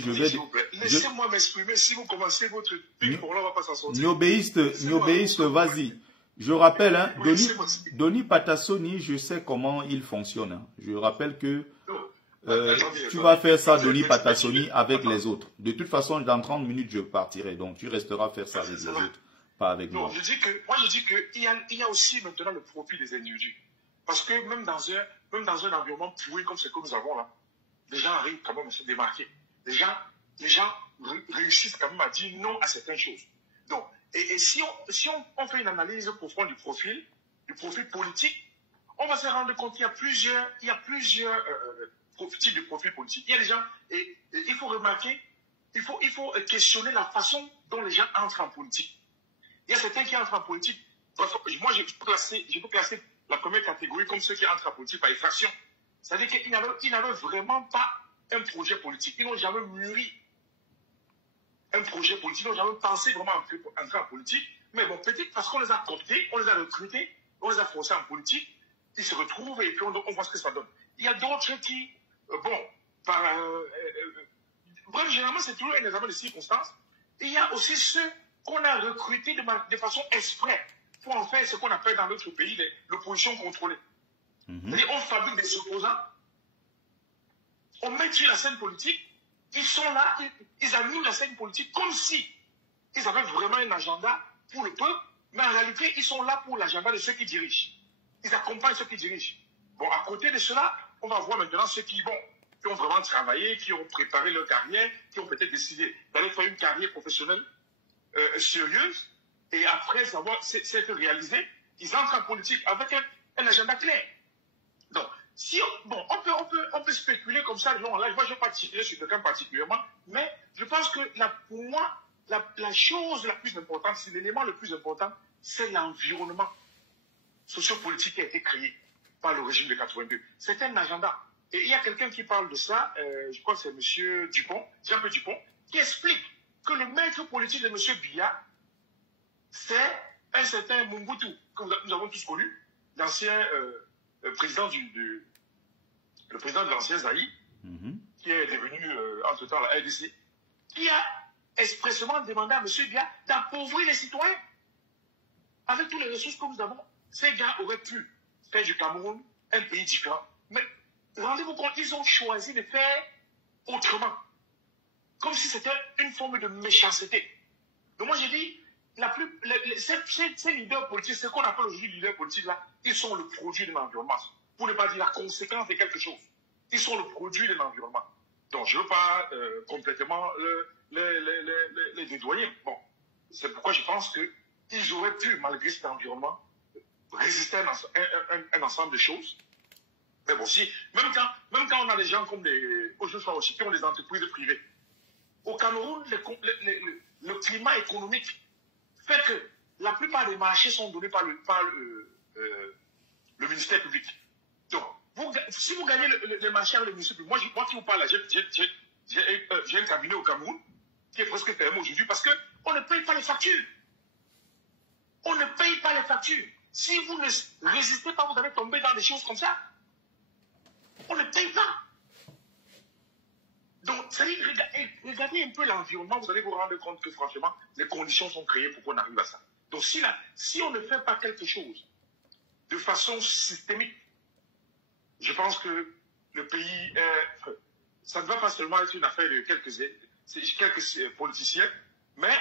je vais... Laissez-moi m'exprimer. Si vous commencez votre truc, on ne va pas s'en sortir. Niobéiste, vas-y. Je rappelle, hein, Doni Patassoni, je sais comment il fonctionne. Hein. Je rappelle que tu vas faire ça, Doni Patassoni, avec les autres. De toute façon, dans 30 minutes, je partirai. Donc, tu resteras faire ça avec les autres, pas avec moi. Je dis qu'il y a aussi maintenant le profil des individus. Parce que même dans un environnement pourri comme ce que nous avons là, les gens arrivent quand même à se démarquer. les gens réussissent quand même à dire non à certaines choses. Donc, et si on fait une analyse profonde du profil politique, on va se rendre compte qu'il y a plusieurs types de profils politiques. Il y a des gens, et il faut remarquer, il faut questionner la façon dont les gens entrent en politique. Il y a certains qui entrent en politique. Moi, je peux classer la première catégorie comme ceux qui entrent en politique par effraction. C'est-à-dire qu'ils n'avaient vraiment pas un projet politique. Ils n'ont jamais mûri un projet politique. Ils n'ont jamais pensé vraiment entrer en politique. Mais bon, peut-être parce qu'on les a cooptés, on les a recrutés, on les a forcés en politique, ils se retrouvent et puis on voit ce que ça donne. Il y a d'autres qui, bref, généralement, c'est toujours un examen de circonstances. Et il y a aussi ceux qu'on a recrutés de façon exprès pour en faire ce qu'on appelle dans notre pays l'opposition contrôlée. C'est-à-dire, on fabrique des opposants, on met sur la scène politique, ils sont là, ils animent la scène politique comme si ils avaient vraiment un agenda pour le peuple, mais en réalité, ils sont là pour l'agenda de ceux qui dirigent. Ils accompagnent ceux qui dirigent. Bon, à côté de cela, on va voir maintenant ceux qui ont vraiment travaillé, qui ont préparé leur carrière, qui ont peut-être décidé d'aller faire une carrière professionnelle sérieuse, et après savoir s'être réalisé, ils entrent en politique avec un agenda clair. Donc, on peut spéculer comme ça. Non, là, moi, je ne vais pas tirer sur quelqu'un particulièrement, mais je pense que pour moi, la chose la plus importante, c'est l'élément le plus important, c'est l'environnement sociopolitique qui a été créé par le régime de 82. C'est un agenda. Et il y a quelqu'un qui parle de ça, je crois que c'est M. Dupont, Jean-Pierre Dupont, qui explique que le maître politique de M. Biya, c'est un certain Mobutu, que nous avons tous connu, l'ancien président le président de l'ancien Zaïre, qui est devenu entre-temps la RDC, qui a expressément demandé à M. Biya d'appauvrir les citoyens. Avec toutes les ressources que nous avons, ces gars auraient pu faire du Cameroun un pays différent. Mais rendez-vous compte, ils ont choisi de faire autrement. Comme si c'était une forme de méchanceté. Donc moi j'ai dit, ces leaders politiques, ce qu'on appelle aujourd'hui leaders politiques là, ils sont le produit de l'environnement. Pour ne pas dire la conséquence de quelque chose. Ils sont le produit de l'environnement. Donc je ne veux pas complètement les dédoyer. Bon, c'est pourquoi je pense qu'ils auraient pu, malgré cet environnement, résister à un ensemble de choses. Mais bon, si, même quand on a des gens comme qui ont des entreprises privées, au Cameroun, le climat économique fait que la plupart des marchés sont donnés par le ministère public. Donc, si vous gagnez les marchés avec le ministère public, moi qui vous parle là, j'ai un cabinet au Cameroun qui est presque fermé aujourd'hui parce qu'on ne paye pas les factures. On ne paye pas les factures. Si vous ne résistez pas, vous allez tomber dans des choses comme ça. On ne paye pas. Donc, regardez un peu l'environnement, vous allez vous rendre compte que franchement, les conditions sont créées pour qu'on arrive à ça. Donc, si on ne fait pas quelque chose de façon systémique, je pense que le pays, ça ne va pas seulement être une affaire de quelques politiciens, mais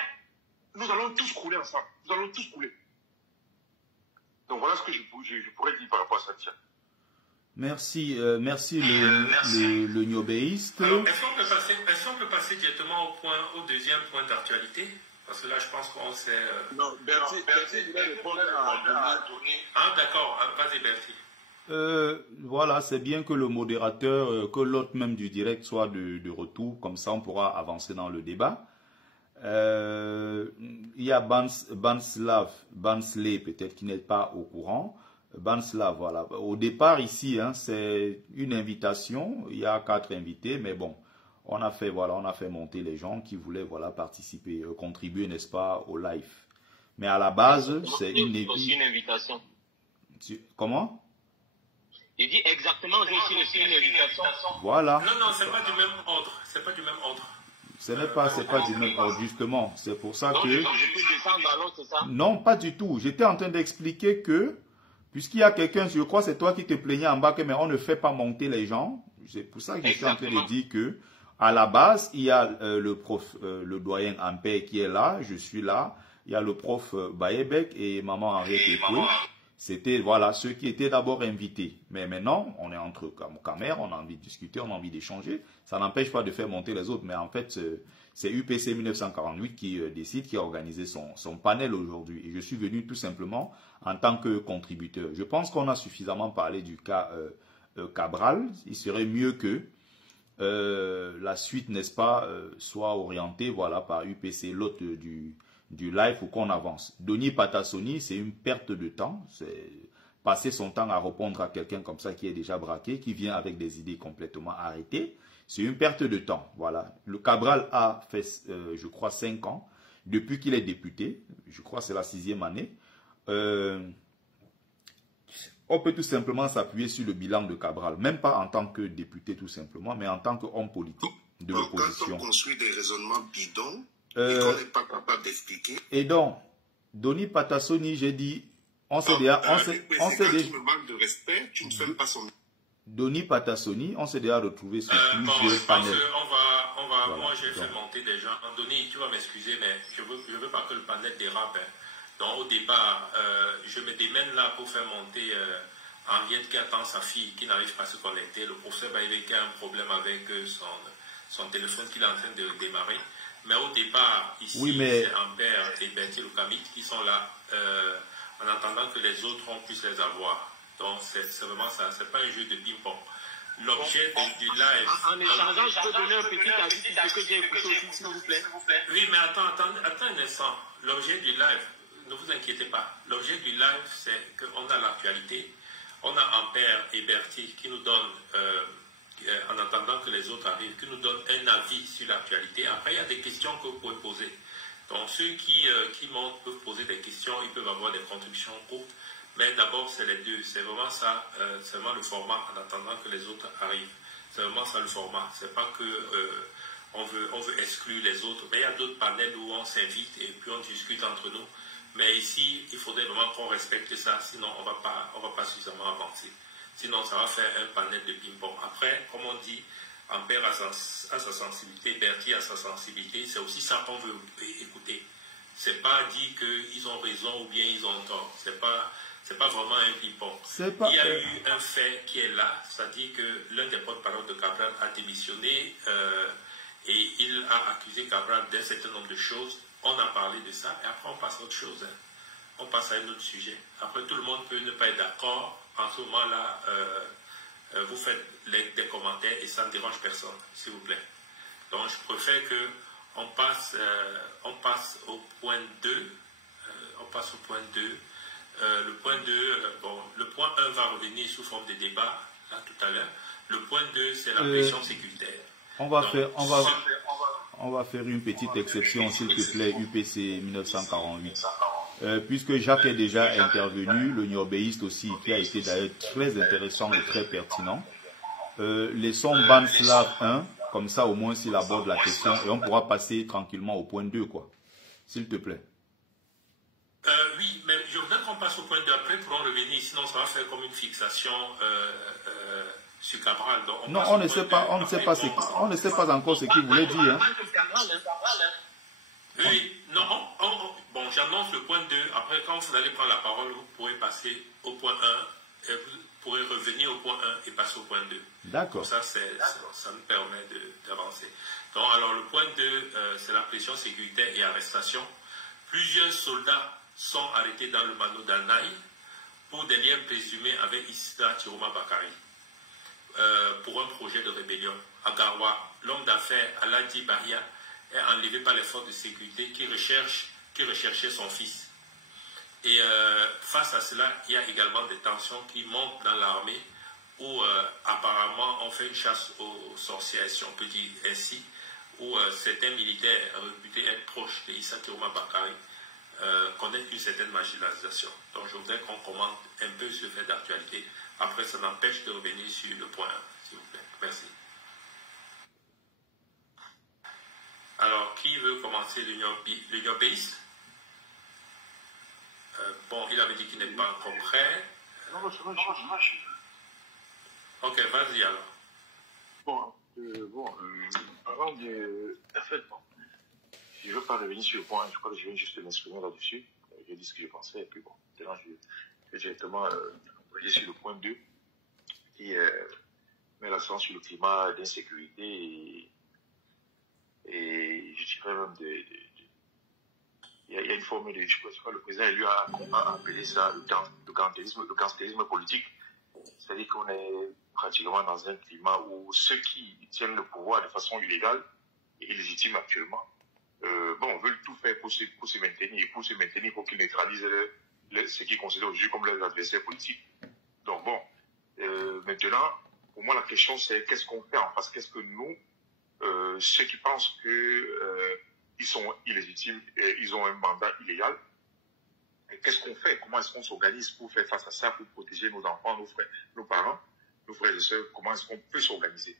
nous allons tous couler ensemble. Nous allons tous couler. Donc, voilà ce que je pourrais dire par rapport à ça, tiens. Merci le Niobéiste. Alors, est-ce qu'on peut passer directement au deuxième point d'actualité? Parce que là, je pense qu'on s'est... Non, Bertie, il va répondre à Tony. Ah, d'accord. Vas-y, Bertie. Voilà, c'est bien que le modérateur, que l'hôte même du direct soit de retour. Comme ça, on pourra avancer dans le débat. Il y a Bansley, peut-être, qui n'est pas au courant. Banslav, voilà. Au départ, ici, c'est une invitation. Il y a 4 invités, mais bon, on a fait monter les gens qui voulaient, participer, contribuer, n'est-ce pas, au live. Mais à la base, c'est une invitation. Comment? Il dit exactement, j'ai aussi reçu une invitation. Voilà. Non, c'est pas du même ordre. C'est pas du même ordre. C'est pas du même ordre, justement. C'est pour ça que... Je peux descendre alors, c'est ça? Non, pas du tout. J'étais en train d'expliquer que puisqu'il y a quelqu'un, je crois que c'est toi qui te plaignais en bas, mais on ne fait pas monter les gens. C'est pour ça que je suis en train de dire que, à la base, il y a le doyen Ampère qui est là, je suis là. Il y a le prof Bayebek et maman Henriette Ekoué. C'était, voilà, ceux qui étaient d'abord invités. Mais maintenant, on est entre caméras, on a envie de discuter, on a envie d'échanger. Ça n'empêche pas de faire monter les autres. Mais en fait, c'est UPC 1948 qui décide, qui a organisé son panel aujourd'hui. Et je suis venu tout simplement en tant que contributeur. Je pense qu'on a suffisamment parlé du cas Cabral. Il serait mieux que la suite, n'est-ce pas, soit orientée, voilà, par UPC, l'autre du live, ou qu'on avance. Doni Patassoni, c'est une perte de temps. C'est passer son temps à répondre à quelqu'un comme ça qui est déjà braqué, qui vient avec des idées complètement arrêtées. C'est une perte de temps. Voilà. Le Cabral a fait, je crois, 5 ans depuis qu'il est député. Je crois que c'est la 6e année. On peut tout simplement s'appuyer sur le bilan de Cabral, même pas en tant que député tout simplement, mais en tant qu'homme politique de l'opposition. Quand on construit des raisonnements bidons, et qu'on n'est pas capable d'expliquer. Et donc, Doni Patassoni, j'ai dit, on s'est déjà... tu me manques de respect, tu ne fais pas son... Doni Patassoni, on s'est déjà retrouvé sur plusieurs panels. Voilà, moi j'ai fait monter des gens. Doni, tu vas m'excuser, mais je veux pas que le panel dérape. Hein. Donc au départ, je me démène là pour faire monter Henriette qui attend sa fille, qui n'arrive pas à se connecter. Le professeur Baïvé qui a un problème avec son téléphone qu'il est en train de démarrer. Mais au départ, ici, c'est Ampère et Bertie Lucamit qui sont là en attendant que les autres puissent les avoir. Donc, c'est vraiment ça. C'est pas un jeu de ping-pong. L'objet du live... En échangeant, je peux donner un petit avis sur ce que j'ai écouté aussi, s'il vous plaît. Oui, mais attends un instant. L'objet du live, ne vous inquiétez pas. L'objet du live, c'est qu'on a l'actualité. On a Ampère et Bertie qui nous donnent... en attendant que les autres arrivent, qui nous donnent un avis sur l'actualité. Après, il y a des questions que vous pouvez poser. Donc, ceux qui montent peuvent poser des questions, ils peuvent avoir des contributions courtes. Mais d'abord, c'est les deux. C'est vraiment ça, c'est vraiment le format en attendant que les autres arrivent. C'est vraiment ça le format. C'est pas que on veut exclure les autres. Mais il y a d'autres panels où on s'invite et puis on discute entre nous. Mais ici, il faudrait vraiment qu'on respecte ça, sinon on va pas suffisamment avancer. Sinon, ça va faire un panel de ping-pong. Après, comme on dit, Ampère a sa sensibilité, Bertie a sa sensibilité. C'est aussi ça qu'on veut écouter. C'est pas dire qu'ils ont raison ou bien ils ont tort. C'est pas vraiment un ping-pong. Il y a eu un fait qui est là, c'est-à-dire que l'un des porte-parole de Cabral a démissionné et il a accusé Cabral d'un certain nombre de choses. On a parlé de ça et après on passe à autre chose. Hein. On passe à un autre sujet. Après, tout le monde peut ne pas être d'accord. En ce moment-là, vous faites des commentaires et ça ne dérange personne, s'il vous plaît. Donc, je préfère qu'on passe, au point 2. On passe au point 2. Le point 2, le point 1 va revenir sous forme de débat, là, tout à l'heure. Le point 2, c'est la pression sécuritaire. On va faire une petite exception, s'il te plaît, UPC 1948. Puisque Jacques est déjà intervenu, le Niobéiste aussi, qui a été d'ailleurs très intéressant et très pertinent. Laissons Banslav 1, comme ça au moins s'il aborde la question, et on pourra passer tranquillement au point 2, quoi. S'il te plaît. Oui, mais je voudrais qu'on passe au point 2 après pour en revenir, sinon ça va faire comme une fixation sur Cabral. Donc on ne sait pas encore ce qu'il voulait dire. Hein. Oui, non, bon, j'annonce le point 2. Après, quand vous allez prendre la parole, vous pourrez passer au point 1 et vous pourrez revenir au point 1 et passer au point 2. D'accord. Comme ça, ça nous permet d'avancer. Donc, alors, le point 2, c'est la pression sécuritaire et arrestation. Plusieurs soldats sont arrêtés dans le Mano d'Alnaï pour des liens présumés avec Issa Chiroma Bakari pour un projet de rébellion. À Garoua, l'homme d'affaires Aladi Bahia est enlevé par les forces de sécurité qui recherchaient son fils. Et face à cela, il y a également des tensions qui montent dans l'armée où apparemment on fait une chasse aux sorcières, si on peut dire ainsi, où certains militaires réputés être proches de Issa Chiroma Bakari connaissent une certaine marginalisation. Donc je voudrais qu'on commente un peu ce fait d'actualité. Après, ça n'empêche de revenir sur le point 1, s'il vous plaît. Merci. Alors, qui veut commencer l'Union Pays? Bon, il avait dit qu'il n'est pas encore prêt. Non, c'est vrai, je suis. Ok, vas-y alors. Avant de... En fait, bon, je ne veux pas revenir sur le point, je crois que je viens juste de m'exprimer là-dessus. J'ai dit ce que je pensais, et puis bon, maintenant je directement envoyé sur le point 2 qui met l'accent sur le climat d'insécurité et je dirais même il y a une forme de, je sais pas, le président lui a appelé ça le gangsterisme politique. C'est-à-dire qu'on est pratiquement dans un climat où ceux qui tiennent le pouvoir de façon illégale et illégitime actuellement, veulent tout faire pour se maintenir. Pour se maintenir, il faut qu'ils neutralisent ce qu'ils considèrent aujourd'hui comme leurs adversaires politiques. Donc maintenant, pour moi, la question c'est qu'est-ce qu'on fait en face? Qu'est-ce que nous, ceux qui pensent que ils sont illégitimes, ils ont un mandat illégal, qu'est-ce qu'on fait? Comment est-ce qu'on s'organise pour faire face à ça, pour protéger nos enfants, nos frères, nos parents, nos frères et sœurs? Comment est-ce qu'on peut s'organiser?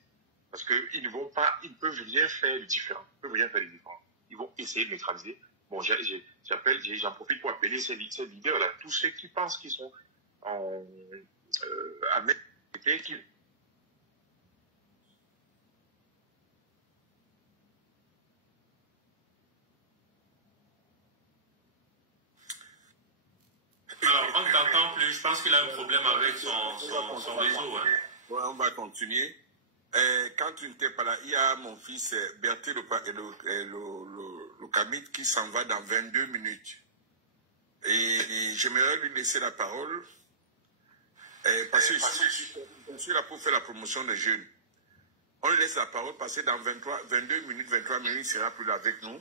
Parce qu'ils ne peuvent rien faire de différent. Ils vont essayer de neutraliser. Bon, j'en profite pour appeler ces leaders-là, tous ceux qui pensent qu'ils sont à mettre qui. Alors, on ne t'entend plus. Je pense qu'il a un problème avec son réseau. Hein. Ouais, on va continuer. Quand tu n'étais pas là, il y a mon fils Berthe le Kamit qui s'en va dans 22 minutes. Et j'aimerais lui laisser la parole. Parce que je suis là pour faire la promotion des jeunes. On lui laisse la parole parce que dans 22 minutes, 23 minutes, il sera plus là avec nous.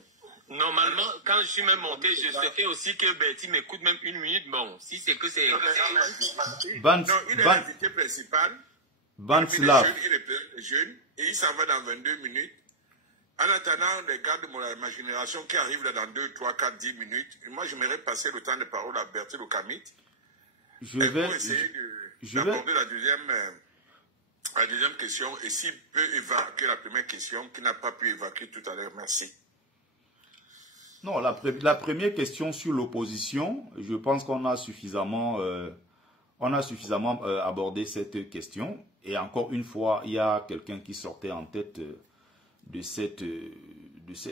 Normalement, quand je suis même monté, je souhaitais aussi que Bertie m'écoute même une minute. Bon, si c'est que c'est... Non, il est l'invité principal. Il est jeune et il s'en va dans 22 minutes. En attendant, les gars de ma génération qui arrivent là dans 2, 3, 4, 10 minutes, moi j'aimerais passer le temps de parole à Berthe le Kamit. Pour essayer d'aborder la deuxième question et s'il peut évacuer la première question qu'il n'a pas pu évacuer tout à l'heure. Merci. Non, la première question sur l'opposition, je pense qu'on a suffisamment, abordé cette question. Et encore une fois, il y a quelqu'un qui sortait en tête de cette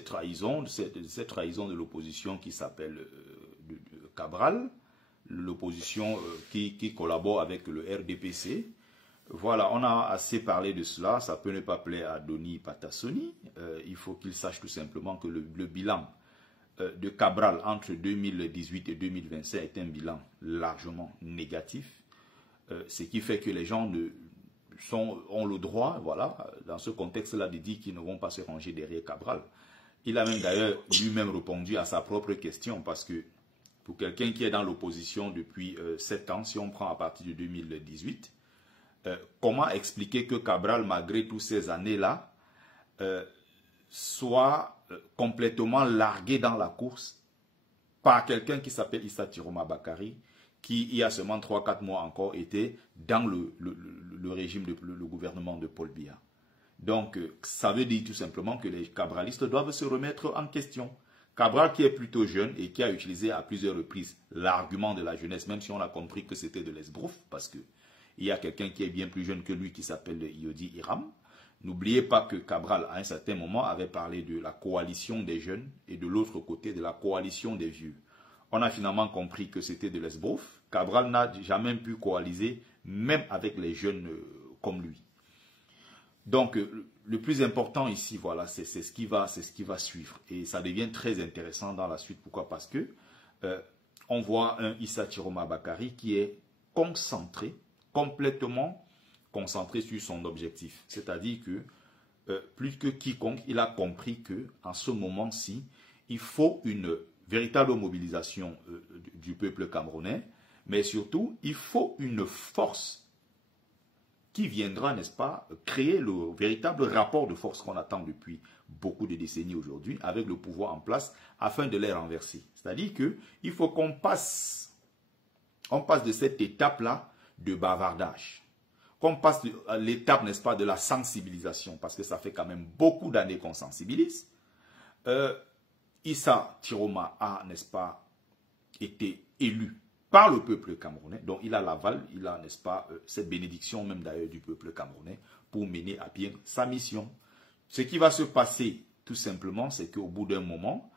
trahison, de cette trahison de l'opposition qui s'appelle Cabral, l'opposition qui collabore avec le RDPC. Voilà, on a assez parlé de cela, ça peut ne pas plaire à Doni Patassoni. Il faut qu'il sache tout simplement que le bilan de Cabral entre 2018 et 2025 est un bilan largement négatif, ce qui fait que les gens ont le droit, voilà, dans ce contexte-là, de dire qu'ils ne vont pas se ranger derrière Cabral. Il a même d'ailleurs lui-même répondu à sa propre question, parce que pour quelqu'un qui est dans l'opposition depuis 7 ans, si on prend à partir de 2018, comment expliquer que Cabral, malgré toutes ces années-là, soit complètement largué dans la course par quelqu'un qui s'appelle Issa Tiroma Bakari, qui il y a seulement 3-4 mois encore était dans le régime, le gouvernement de Paul Biya. Donc ça veut dire tout simplement que les cabralistes doivent se remettre en question. Cabral qui est plutôt jeune et qui a utilisé à plusieurs reprises l'argument de la jeunesse, même si on a compris que c'était de l'esbrouf, parce que il y a quelqu'un qui est bien plus jeune que lui qui s'appelle Yodi Iram. N'oubliez pas que Cabral, à un certain moment, avait parlé de la coalition des jeunes et de l'autre côté, de la coalition des vieux. On a finalement compris que c'était de l'esbrouf. Cabral n'a jamais pu coaliser, même avec les jeunes comme lui. Donc, le plus important ici, voilà, c'est ce qui va suivre. Et ça devient très intéressant dans la suite. Pourquoi? Parce que on voit un Issa Tiroma Bakari qui est concentré, complètement concentré sur son objectif. C'est-à-dire que, plus que quiconque, il a compris qu'en ce moment-ci, il faut une véritable mobilisation du peuple camerounais, mais surtout, il faut une force qui viendra, n'est-ce pas, créer le véritable rapport de force qu'on attend depuis beaucoup de décennies aujourd'hui, avec le pouvoir en place, afin de les renverser. C'est-à-dire qu'il faut qu'on passe de cette étape-là de bavardage, qu'on passe à l'étape, n'est-ce pas, de la sensibilisation, parce que ça fait quand même beaucoup d'années qu'on sensibilise. Issa Tiroma a, n'est-ce pas, été élu par le peuple camerounais, donc il a l'aval, il a, n'est-ce pas, cette bénédiction même d'ailleurs du peuple camerounais pour mener à bien sa mission. Ce qui va se passer, tout simplement, c'est qu'au bout d'un moment,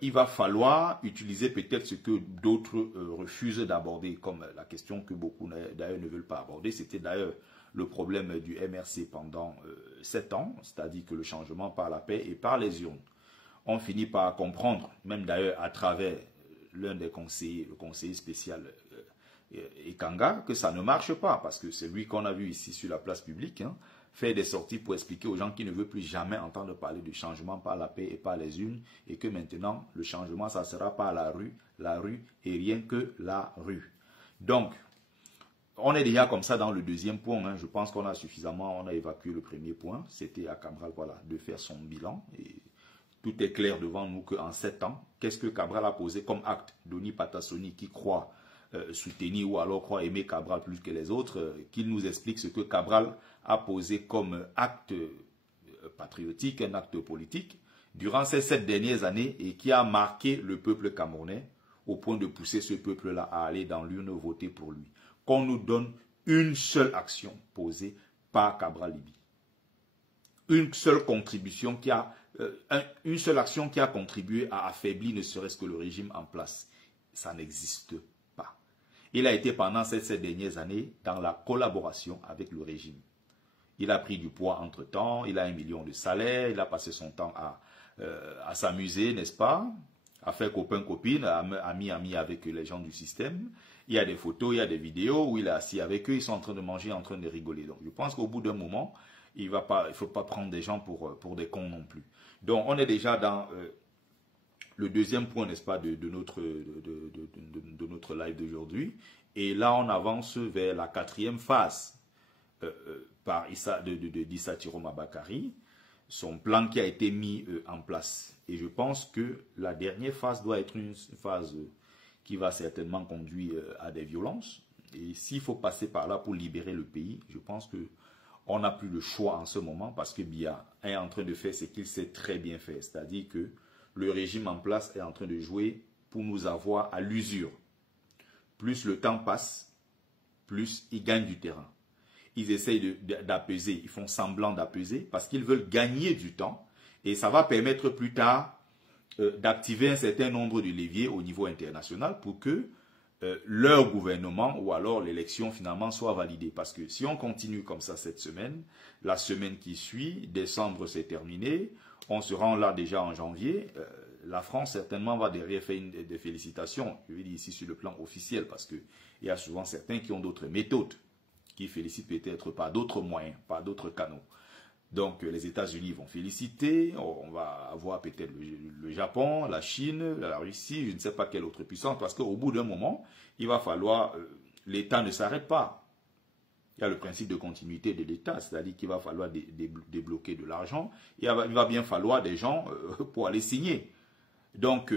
il va falloir utiliser peut-être ce que d'autres refusent d'aborder, comme la question que beaucoup d'ailleurs ne veulent pas aborder. C'était d'ailleurs le problème du MRC pendant 7 ans, c'est-à-dire que le changement par la paix et par les urnes. On finit par comprendre, même d'ailleurs à travers l'un des conseillers, le conseiller spécial Ekanga, que ça ne marche pas, parce que c'est lui qu'on a vu ici sur la place publique, hein, faire des sorties pour expliquer aux gens qui ne veulent plus jamais entendre parler du changement par la paix et par les urnes, et que maintenant, le changement, ça sera par la rue et rien que la rue. Donc, on est déjà comme ça dans le deuxième point, hein. Je pense qu'on a suffisamment, on a évacué le premier point, c'était à Cabral, voilà, de faire son bilan, et tout est clair devant nous qu'en 7 ans, qu'est-ce que Cabral a posé comme acte? Denis Patassoni qui croit soutenir ou alors croit aimer Cabral plus que les autres, qu'il nous explique ce que Cabral a posé comme acte patriotique, un acte politique, durant ces 7 dernières années et qui a marqué le peuple camerounais au point de pousser ce peuple-là à aller dans l'urne voter pour lui. Qu'on nous donne une seule action posée par Cabral Libye. Une seule contribution qui a, une seule action qui a contribué à affaiblir ne serait-ce que le régime en place. Ça n'existe pas. Il a été pendant ces 7 dernières années dans la collaboration avec le régime. Il a pris du poids entre-temps, il a 1 million de salaire, il a passé son temps à s'amuser, n'est-ce pas? À faire copain-copine, ami avec les gens du système. Il y a des photos, il y a des vidéos où il est assis avec eux, ils sont en train de manger, en train de rigoler. Donc je pense qu'au bout d'un moment, il ne faut pas prendre des gens pour des cons non plus. Donc on est déjà dans le deuxième point, n'est-ce pas, de notre live d'aujourd'hui. Et là, on avance vers la 4e phase par d'Issa Chiroma Bakary, son plan qui a été mis en place. Et je pense que la dernière phase doit être une phase qui va certainement conduire à des violences. Et s'il faut passer par là pour libérer le pays, je pense qu'on n'a plus le choix en ce moment parce que Biya est en train de faire ce qu'il sait très bien faire. C'est-à-dire que le régime en place est en train de jouer pour nous avoir à l'usure. Plus le temps passe, plus ils gagnent du terrain. Ils essayent d'apaiser, ils font semblant d'apaiser parce qu'ils veulent gagner du temps et ça va permettre plus tard d'activer un certain nombre de leviers au niveau international pour que leur gouvernement ou alors l'élection finalement soit validée. Parce que si on continue comme ça cette semaine, la semaine qui suit, décembre c'est terminé, on se rend là déjà en janvier, la France certainement va derrière faire des félicitations, je vais dire ici sur le plan officiel, parce qu'il y a souvent certains qui ont d'autres méthodes, qui félicitent peut-être par d'autres moyens, par d'autres canaux. Donc les États-Unis vont féliciter, on va avoir peut-être le Japon, la Chine, la Russie, je ne sais pas quelle autre puissance, parce qu'au bout d'un moment, il va falloir, l'État ne s'arrête pas. Il y a le principe de continuité de l'État, c'est-à-dire qu'il va falloir débloquer de l'argent, il va bien falloir des gens pour aller signer. Donc,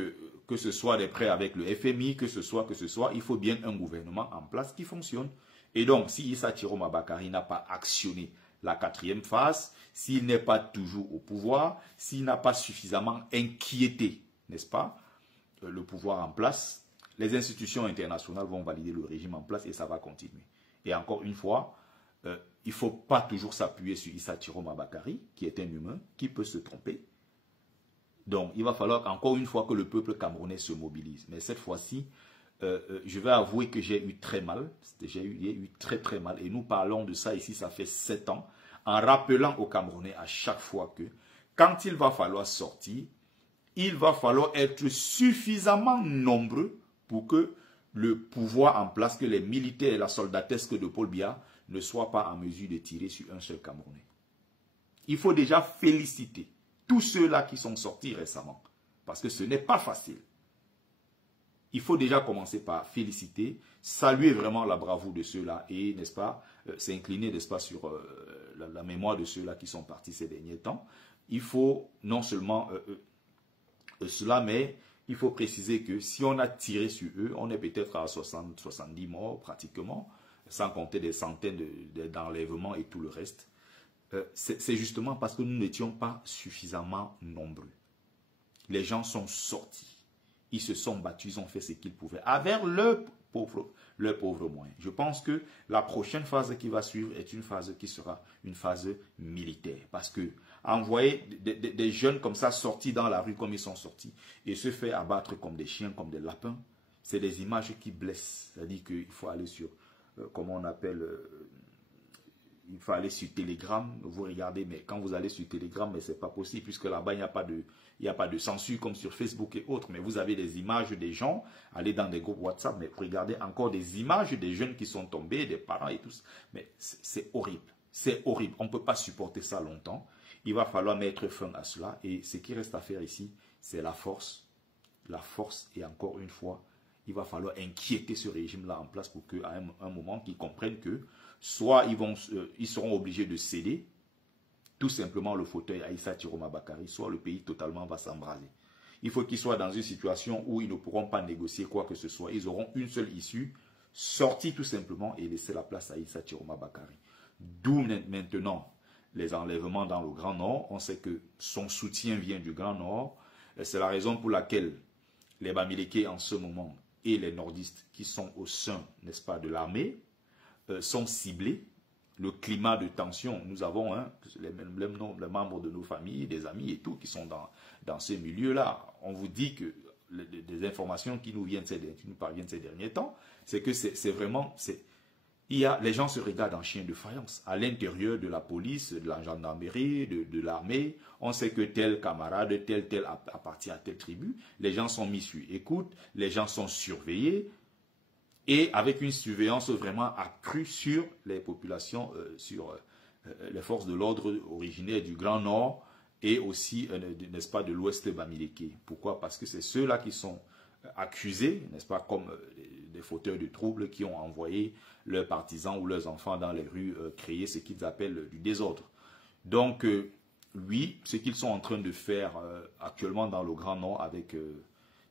que ce soit des prêts avec le FMI, que ce soit, il faut bien un gouvernement en place qui fonctionne. Et donc, si Issa Chiroma Bakary n'a pas actionné la 4e phase, s'il n'est pas toujours au pouvoir, s'il n'a pas suffisamment inquiété, n'est-ce pas, le pouvoir en place, les institutions internationales vont valider le régime en place et ça va continuer. Et encore une fois, il ne faut pas toujours s'appuyer sur Issa Chiroma Bakary, qui est un humain, qui peut se tromper. Donc, il va falloir encore une fois que le peuple camerounais se mobilise. Mais cette fois-ci, je vais avouer que j'ai eu très mal. J'ai eu très mal. Et nous parlons de ça ici, ça fait 7 ans. En rappelant aux Camerounais à chaque fois que quand il va falloir sortir, il va falloir être suffisamment nombreux pour que le pouvoir en place, que les militaires et la soldatesque de Paul Biya ne soient pas en mesure de tirer sur un seul Camerounais. Il faut déjà féliciter tous ceux-là qui sont sortis récemment. Parce que ce n'est pas facile. Il faut déjà commencer par féliciter, saluer vraiment la bravoure de ceux-là et, n'est-ce pas, s'incliner, n'est-ce pas, sur la mémoire de ceux-là qui sont partis ces derniers temps. Il faut non seulement cela, mais il faut préciser que si on a tiré sur eux, on est peut-être à 60-70 morts pratiquement, sans compter des centaines d'enlèvements et tout le reste. C'est justement parce que nous n'étions pas suffisamment nombreux. Les gens sont sortis. Ils se sont battus, ils ont fait ce qu'ils pouvaient. Avec leur pauvres moyens. Je pense que la prochaine phase qui va suivre est une phase qui sera une phase militaire. Parce que envoyer des jeunes comme ça sortis dans la rue comme ils sont sortis et se faire abattre comme des chiens, comme des lapins, c'est des images qui blessent. C'est-à-dire qu'il faut aller sur, comment on appelle, il faut aller sur Telegram, vous regardez, mais quand vous allez sur Telegram, mais c'est pas possible, puisque là-bas, il n'y a pas de censure comme sur Facebook et autres, mais vous avez des images des gens, allez dans des groupes WhatsApp, mais vous regardez encore des images des jeunes qui sont tombés, des parents et tout ça. Mais c'est horrible, c'est horrible, on ne peut pas supporter ça longtemps, il va falloir mettre fin à cela, et ce qui reste à faire ici, c'est la force, et encore une fois, il va falloir inquiéter ce régime-là en place pour qu'à un moment, qu'ils comprennent que soit ils seront obligés de céder tout simplement le fauteuil à Issa Chiroma Bakary, soit le pays totalement va s'embraser. Il faut qu'ils soient dans une situation où ils ne pourront pas négocier quoi que ce soit. Ils auront une seule issue, sortir tout simplement et laisser la place à Issa Chiroma Bakary. D'où maintenant les enlèvements dans le Grand Nord. On sait que son soutien vient du Grand Nord. C'est la raison pour laquelle les Bamileke en ce moment et les nordistes qui sont au sein, n'est-ce pas, de l'armée, sont ciblés. Le climat de tension, nous avons les membres de nos familles, des amis et tout qui sont dans ce milieu-là. On vous dit que des informations qui nous parviennent ces derniers temps, c'est que c'est vraiment... les gens se regardent en chien de faïence. À l'intérieur de la police, de la gendarmerie, de l'armée, on sait que tel camarade, tel appartient à telle tribu. Les gens sont mis sur écoute, les gens sont surveillés. Et avec une surveillance vraiment accrue sur les populations, sur les forces de l'ordre originaires du Grand Nord et aussi, n'est-ce pas, de l'Ouest Bamileke. Pourquoi? Parce que c'est ceux-là qui sont accusés, n'est-ce pas, comme des fauteurs de troubles qui ont envoyé leurs partisans ou leurs enfants dans les rues créer ce qu'ils appellent du désordre. Donc, oui, ce qu'ils sont en train de faire actuellement dans le Grand Nord avec...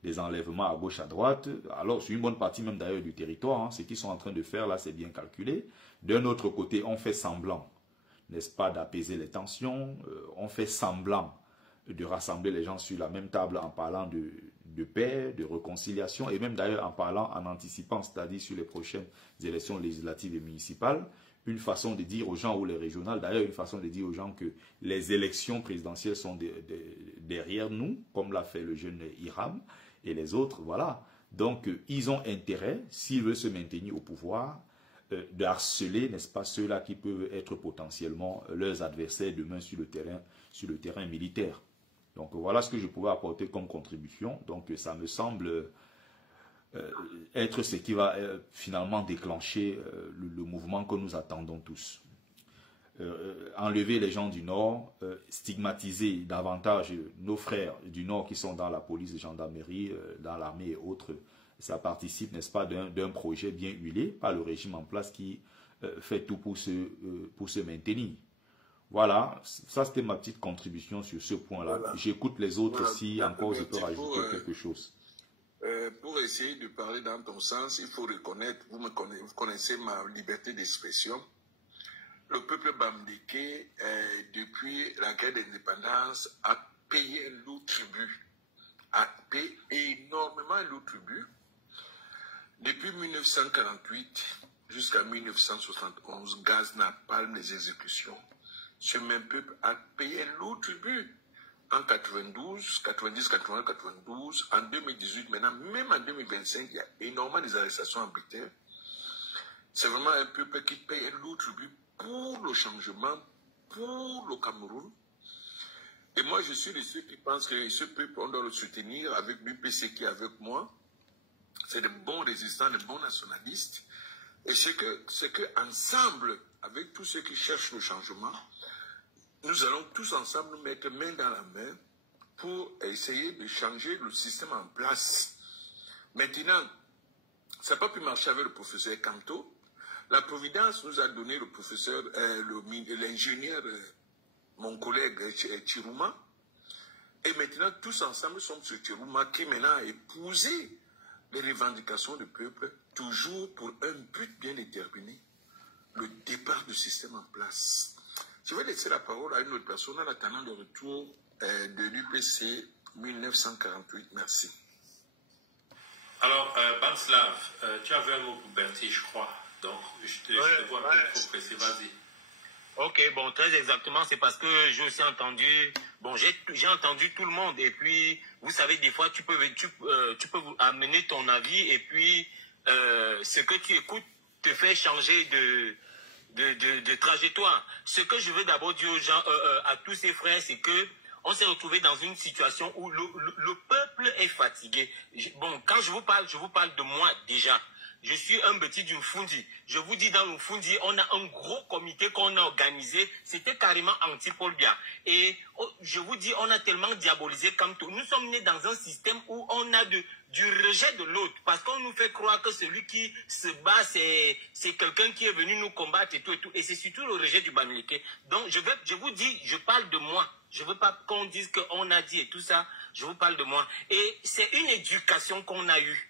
des enlèvements à gauche, à droite. Alors, sur une bonne partie même d'ailleurs du territoire, ce qu'ils sont en train de faire là, c'est bien calculé. D'un autre côté, on fait semblant, n'est-ce pas, d'apaiser les tensions. On fait semblant de rassembler les gens sur la même table en parlant de paix, de réconciliation, et même d'ailleurs en parlant, en anticipant, c'est-à-dire sur les prochaines élections législatives et municipales, une façon de dire aux gens, ou les régionales, d'ailleurs une façon de dire aux gens que les élections présidentielles sont derrière nous, comme l'a fait le jeune Hiram, et les autres, voilà. Donc, ils ont intérêt, s'ils veulent se maintenir au pouvoir, de harceler, n'est-ce pas, ceux-là qui peuvent être potentiellement leurs adversaires demain sur le terrain militaire. Donc, voilà ce que je pouvais apporter comme contribution. Donc, ça me semble être ce qui va finalement déclencher le mouvement que nous attendons tous. Enlever les gens du Nord, stigmatiser davantage nos frères du Nord qui sont dans la police, gendarmerie, dans l'armée et autres, ça participe, n'est-ce pas, d'un projet bien huilé par le régime en place qui fait tout pour se maintenir. Voilà, ça c'était ma petite contribution sur ce point-là. Voilà. J'écoute les autres si encore je peux rajouter quelque chose. Pour essayer de parler dans ton sens, il faut reconnaître, vous connaissez ma liberté d'expression. Le peuple bamileke, depuis la guerre d'indépendance, a payé un lourd tribut, a payé énormément un lourd tribut. Depuis 1948 jusqu'à 1971, gaz, napalm, les exécutions. Ce même peuple a payé un lourd tribut. En 92, 90, 91, 92, en 2018, maintenant, même en 2025, il y a énormément d'arrestations arbitraires. C'est vraiment un peuple qui paye un lourd tribut pour le changement, pour le Cameroun. Et moi, je suis de ceux qui pensent que ce peuple, on doit le soutenir avec l'UPC qui est avec moi. C'est de bons résistants, de bons nationalistes. Et c'est que ensemble, avec tous ceux qui cherchent le changement, nous allons tous ensemble nous mettre main dans la main pour essayer de changer le système en place. Maintenant, ça n'a pas pu marcher avec le professeur Kanto. La Providence nous a donné le professeur, l'ingénieur, mon collègue Chiroma. Et maintenant, tous ensemble sommes sur Chiroma qui maintenant a épousé les revendications du peuple, toujours pour un but bien déterminé, le départ du système en place. Je vais laisser la parole à une autre personne en attendant le retour de l'UPC 1948. Merci. Alors, Banslav, tu avais un mot pour Bertie, je crois. Donc, je te vois un peu trop pressé. Vas-y. Ok, bon, très exactement, c'est parce que j'ai aussi entendu, bon, j'ai entendu tout le monde, et puis, vous savez, des fois, tu peux amener ton avis, et puis, ce que tu écoutes te fait changer de trajectoire. Ce que je veux d'abord dire aux gens, à tous ces frères, c'est que on s'est retrouvé dans une situation où le peuple est fatigué. Bon, quand je vous parle de moi déjà. Je suis un petit du Mfundi. Je vous dis, dans le Mfundi, on a un gros comité qu'on a organisé. C'était carrément anti-Paul Biya. Et je vous dis, on a tellement diabolisé Kamto. Nous sommes nés dans un système où on a du rejet de l'autre. Parce qu'on nous fait croire que celui qui se bat, c'est quelqu'un qui est venu nous combattre et tout et tout. Et c'est surtout le rejet du Bamileke. Donc, je vous dis, je parle de moi. Je ne veux pas qu'on dise qu'on a dit et tout ça. Je vous parle de moi. Et c'est une éducation qu'on a eue.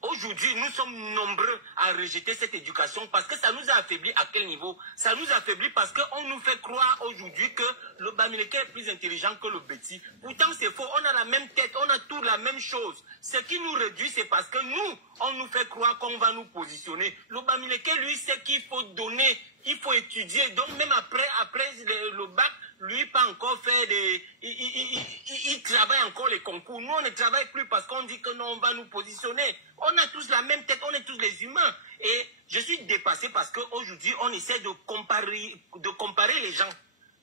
Aujourd'hui, nous sommes nombreux à rejeter cette éducation parce que ça nous a affaiblis. À quel niveau? Ça nous affaiblit parce qu'on nous fait croire aujourd'hui que le Bamileke est plus intelligent que le Betty. Pourtant, c'est faux. On a la même tête, on a tout la même chose. Ce qui nous réduit, c'est parce que nous, on nous fait croire qu'on va nous positionner. Le Bamileke, lui, sait qu'il faut donner, il faut étudier. Donc, même après le bac, lui, pas encore fait des... Il travaille encore les concours. Nous, on ne travaille plus parce qu'on dit que non, on va nous positionner. On a tous la même tête, on est tous les humains. Et je suis dépassé parce qu'aujourd'hui, on essaie de comparer les gens.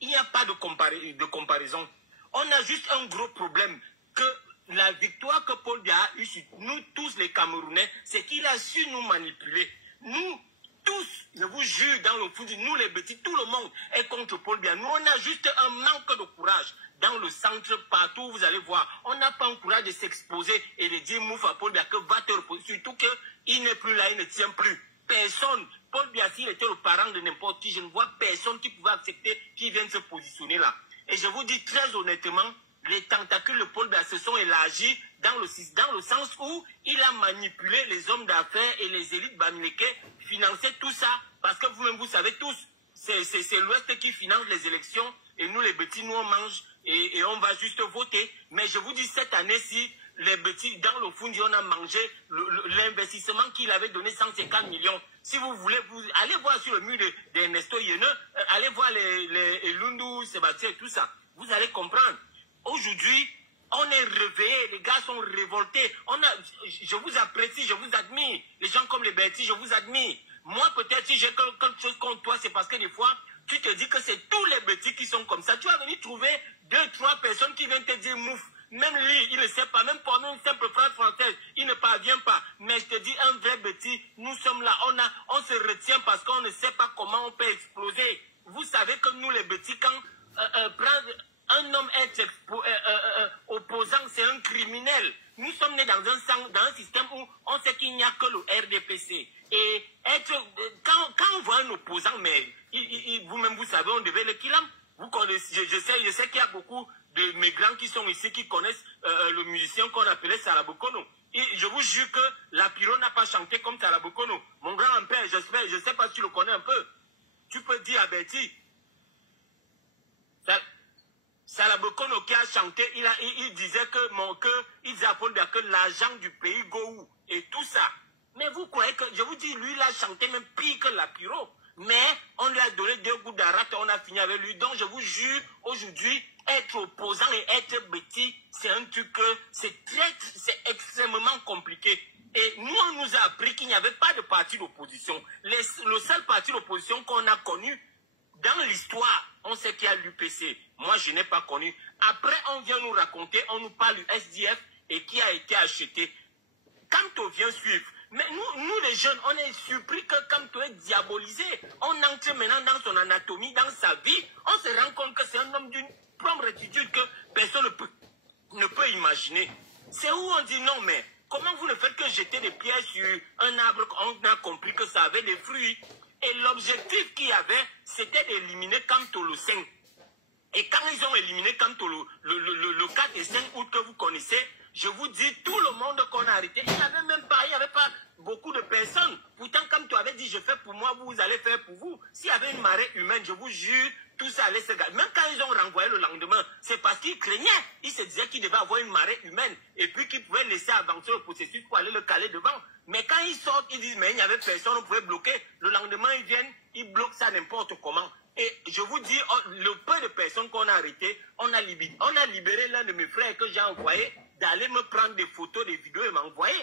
Il n'y a pas de comparaison. On a juste un gros problème que la victoire que Paul Biya a eue sur nous tous les Camerounais, c'est qu'il a su nous manipuler. Nous tous, je vous jure, dans le foot, nous les petits, tout le monde est contre Paul Biya. Nous, on a juste un manque de courage. Dans le centre, partout, vous allez voir, on n'a pas le courage de s'exposer et de dire mouf à Paul Biya que va te reposer. Surtout qu'il n'est plus là, il ne tient plus. Personne, Paul Biya, s'il était le parent de n'importe qui, je ne vois personne qui pouvait accepter qu'il vienne se positionner là. Et je vous dis très honnêtement, les tentacules de Paul Biya se sont élargis dans le sens où il a manipulé les hommes d'affaires et les élites Bamileke, financer tout ça, parce que vous-même vous savez tous, c'est l'Ouest qui finance les élections, et nous les petits, nous on mange, et on va juste voter. Mais je vous dis, cette année-ci, les petits, dans le Fundi, on a mangé l'investissement qu'il avait donné 150 millions. Si vous voulez, vous allez voir sur le mur d'Ernesto Yene, allez voir les Lundu, Sébastien et tout ça. Vous allez comprendre. Aujourd'hui, on est réveillés, les gars sont révoltés. Je vous apprécie, je vous admire. Les gens comme les Bertie, je vous admire. Moi, peut-être, si j'ai quelque chose contre toi, c'est parce que des fois, tu te dis que c'est tous les Bertie qui sont comme ça. Tu vas venir trouver 2, 3 personnes qui viennent te dire mouf. Même lui, il ne sait pas. Même pour nous, une simple phrase française, il ne parvient pas. Mais je te dis, un vrai Bertie, nous sommes là. On se retient parce qu'on ne sait pas comment on peut exploser. Vous savez que nous, les Bertie, quand un homme est opposant, c'est un criminel. Nous sommes nés dans un système où on sait qu'il n'y a que le RDPC. Et quand on voit un opposant, mais vous-même vous savez, on devait le killam. Vous connaissez, je sais qu'il y a beaucoup de migrants qui sont ici, qui connaissent le musicien qu'on appelait Sarabokono. Et je vous jure que la Pyro n'a pas chanté comme Sarabokono. Mon grand-père, je ne sais pas si tu le connais un peu. Tu peux dire à Betty. Sarabokono qui a chanté, il disait il disait à Paul Biya que l'argent du pays go où et tout ça. Mais vous croyez que, je vous dis, lui, il a chanté même pire que la Pyro. Mais on lui a donné 2 gouttes d'arrate et on a fini avec lui. Donc je vous jure, aujourd'hui, être opposant et être bêtis, c'est un truc que c'est extrêmement compliqué. Et nous, on nous a appris qu'il n'y avait pas de parti d'opposition. Le seul parti d'opposition qu'on a connu dans l'histoire, on sait qu'il y a l'UPC. Moi, je n'ai pas connu. Après, on vient nous raconter, on nous parle du SDF et qui a été acheté. Kamto vient suivre. Mais nous les jeunes, on est surpris que Kamto est diabolisé. On entre maintenant dans son anatomie, dans sa vie. On se rend compte que c'est un homme d'une propre attitude que personne ne peut imaginer. C'est où on dit non, mais comment vous ne faites que jeter des pierres sur un arbre qu'on a compris que ça avait des fruits. Et l'objectif qu'il y avait, c'était d'éliminer Kamto le 5. Et quand ils ont éliminé Kamto le 4 et 5 août que vous connaissez, je vous dis, tout le monde qu'on a arrêté, il n'y avait pas beaucoup de personnes. Pourtant, comme tu avais dit, je fais pour moi, vous allez faire pour vous. S'il y avait une marée humaine, je vous jure, tout ça allait se gâter. Même quand ils ont renvoyé le lendemain, c'est parce qu'ils craignaient. Ils se disaient qu'il devait avoir une marée humaine et puis qu'ils pouvaient laisser avancer le processus pour aller le caler devant. Mais quand ils sortent, ils disent, mais il n'y avait personne, on pouvait bloquer. Le lendemain, ils viennent, ils bloquent ça n'importe comment. Et je vous dis, le peu de personnes qu'on a arrêtées, on a libéré l'un de mes frères que j'ai envoyé d'aller me prendre des photos, des vidéos et m'envoyer.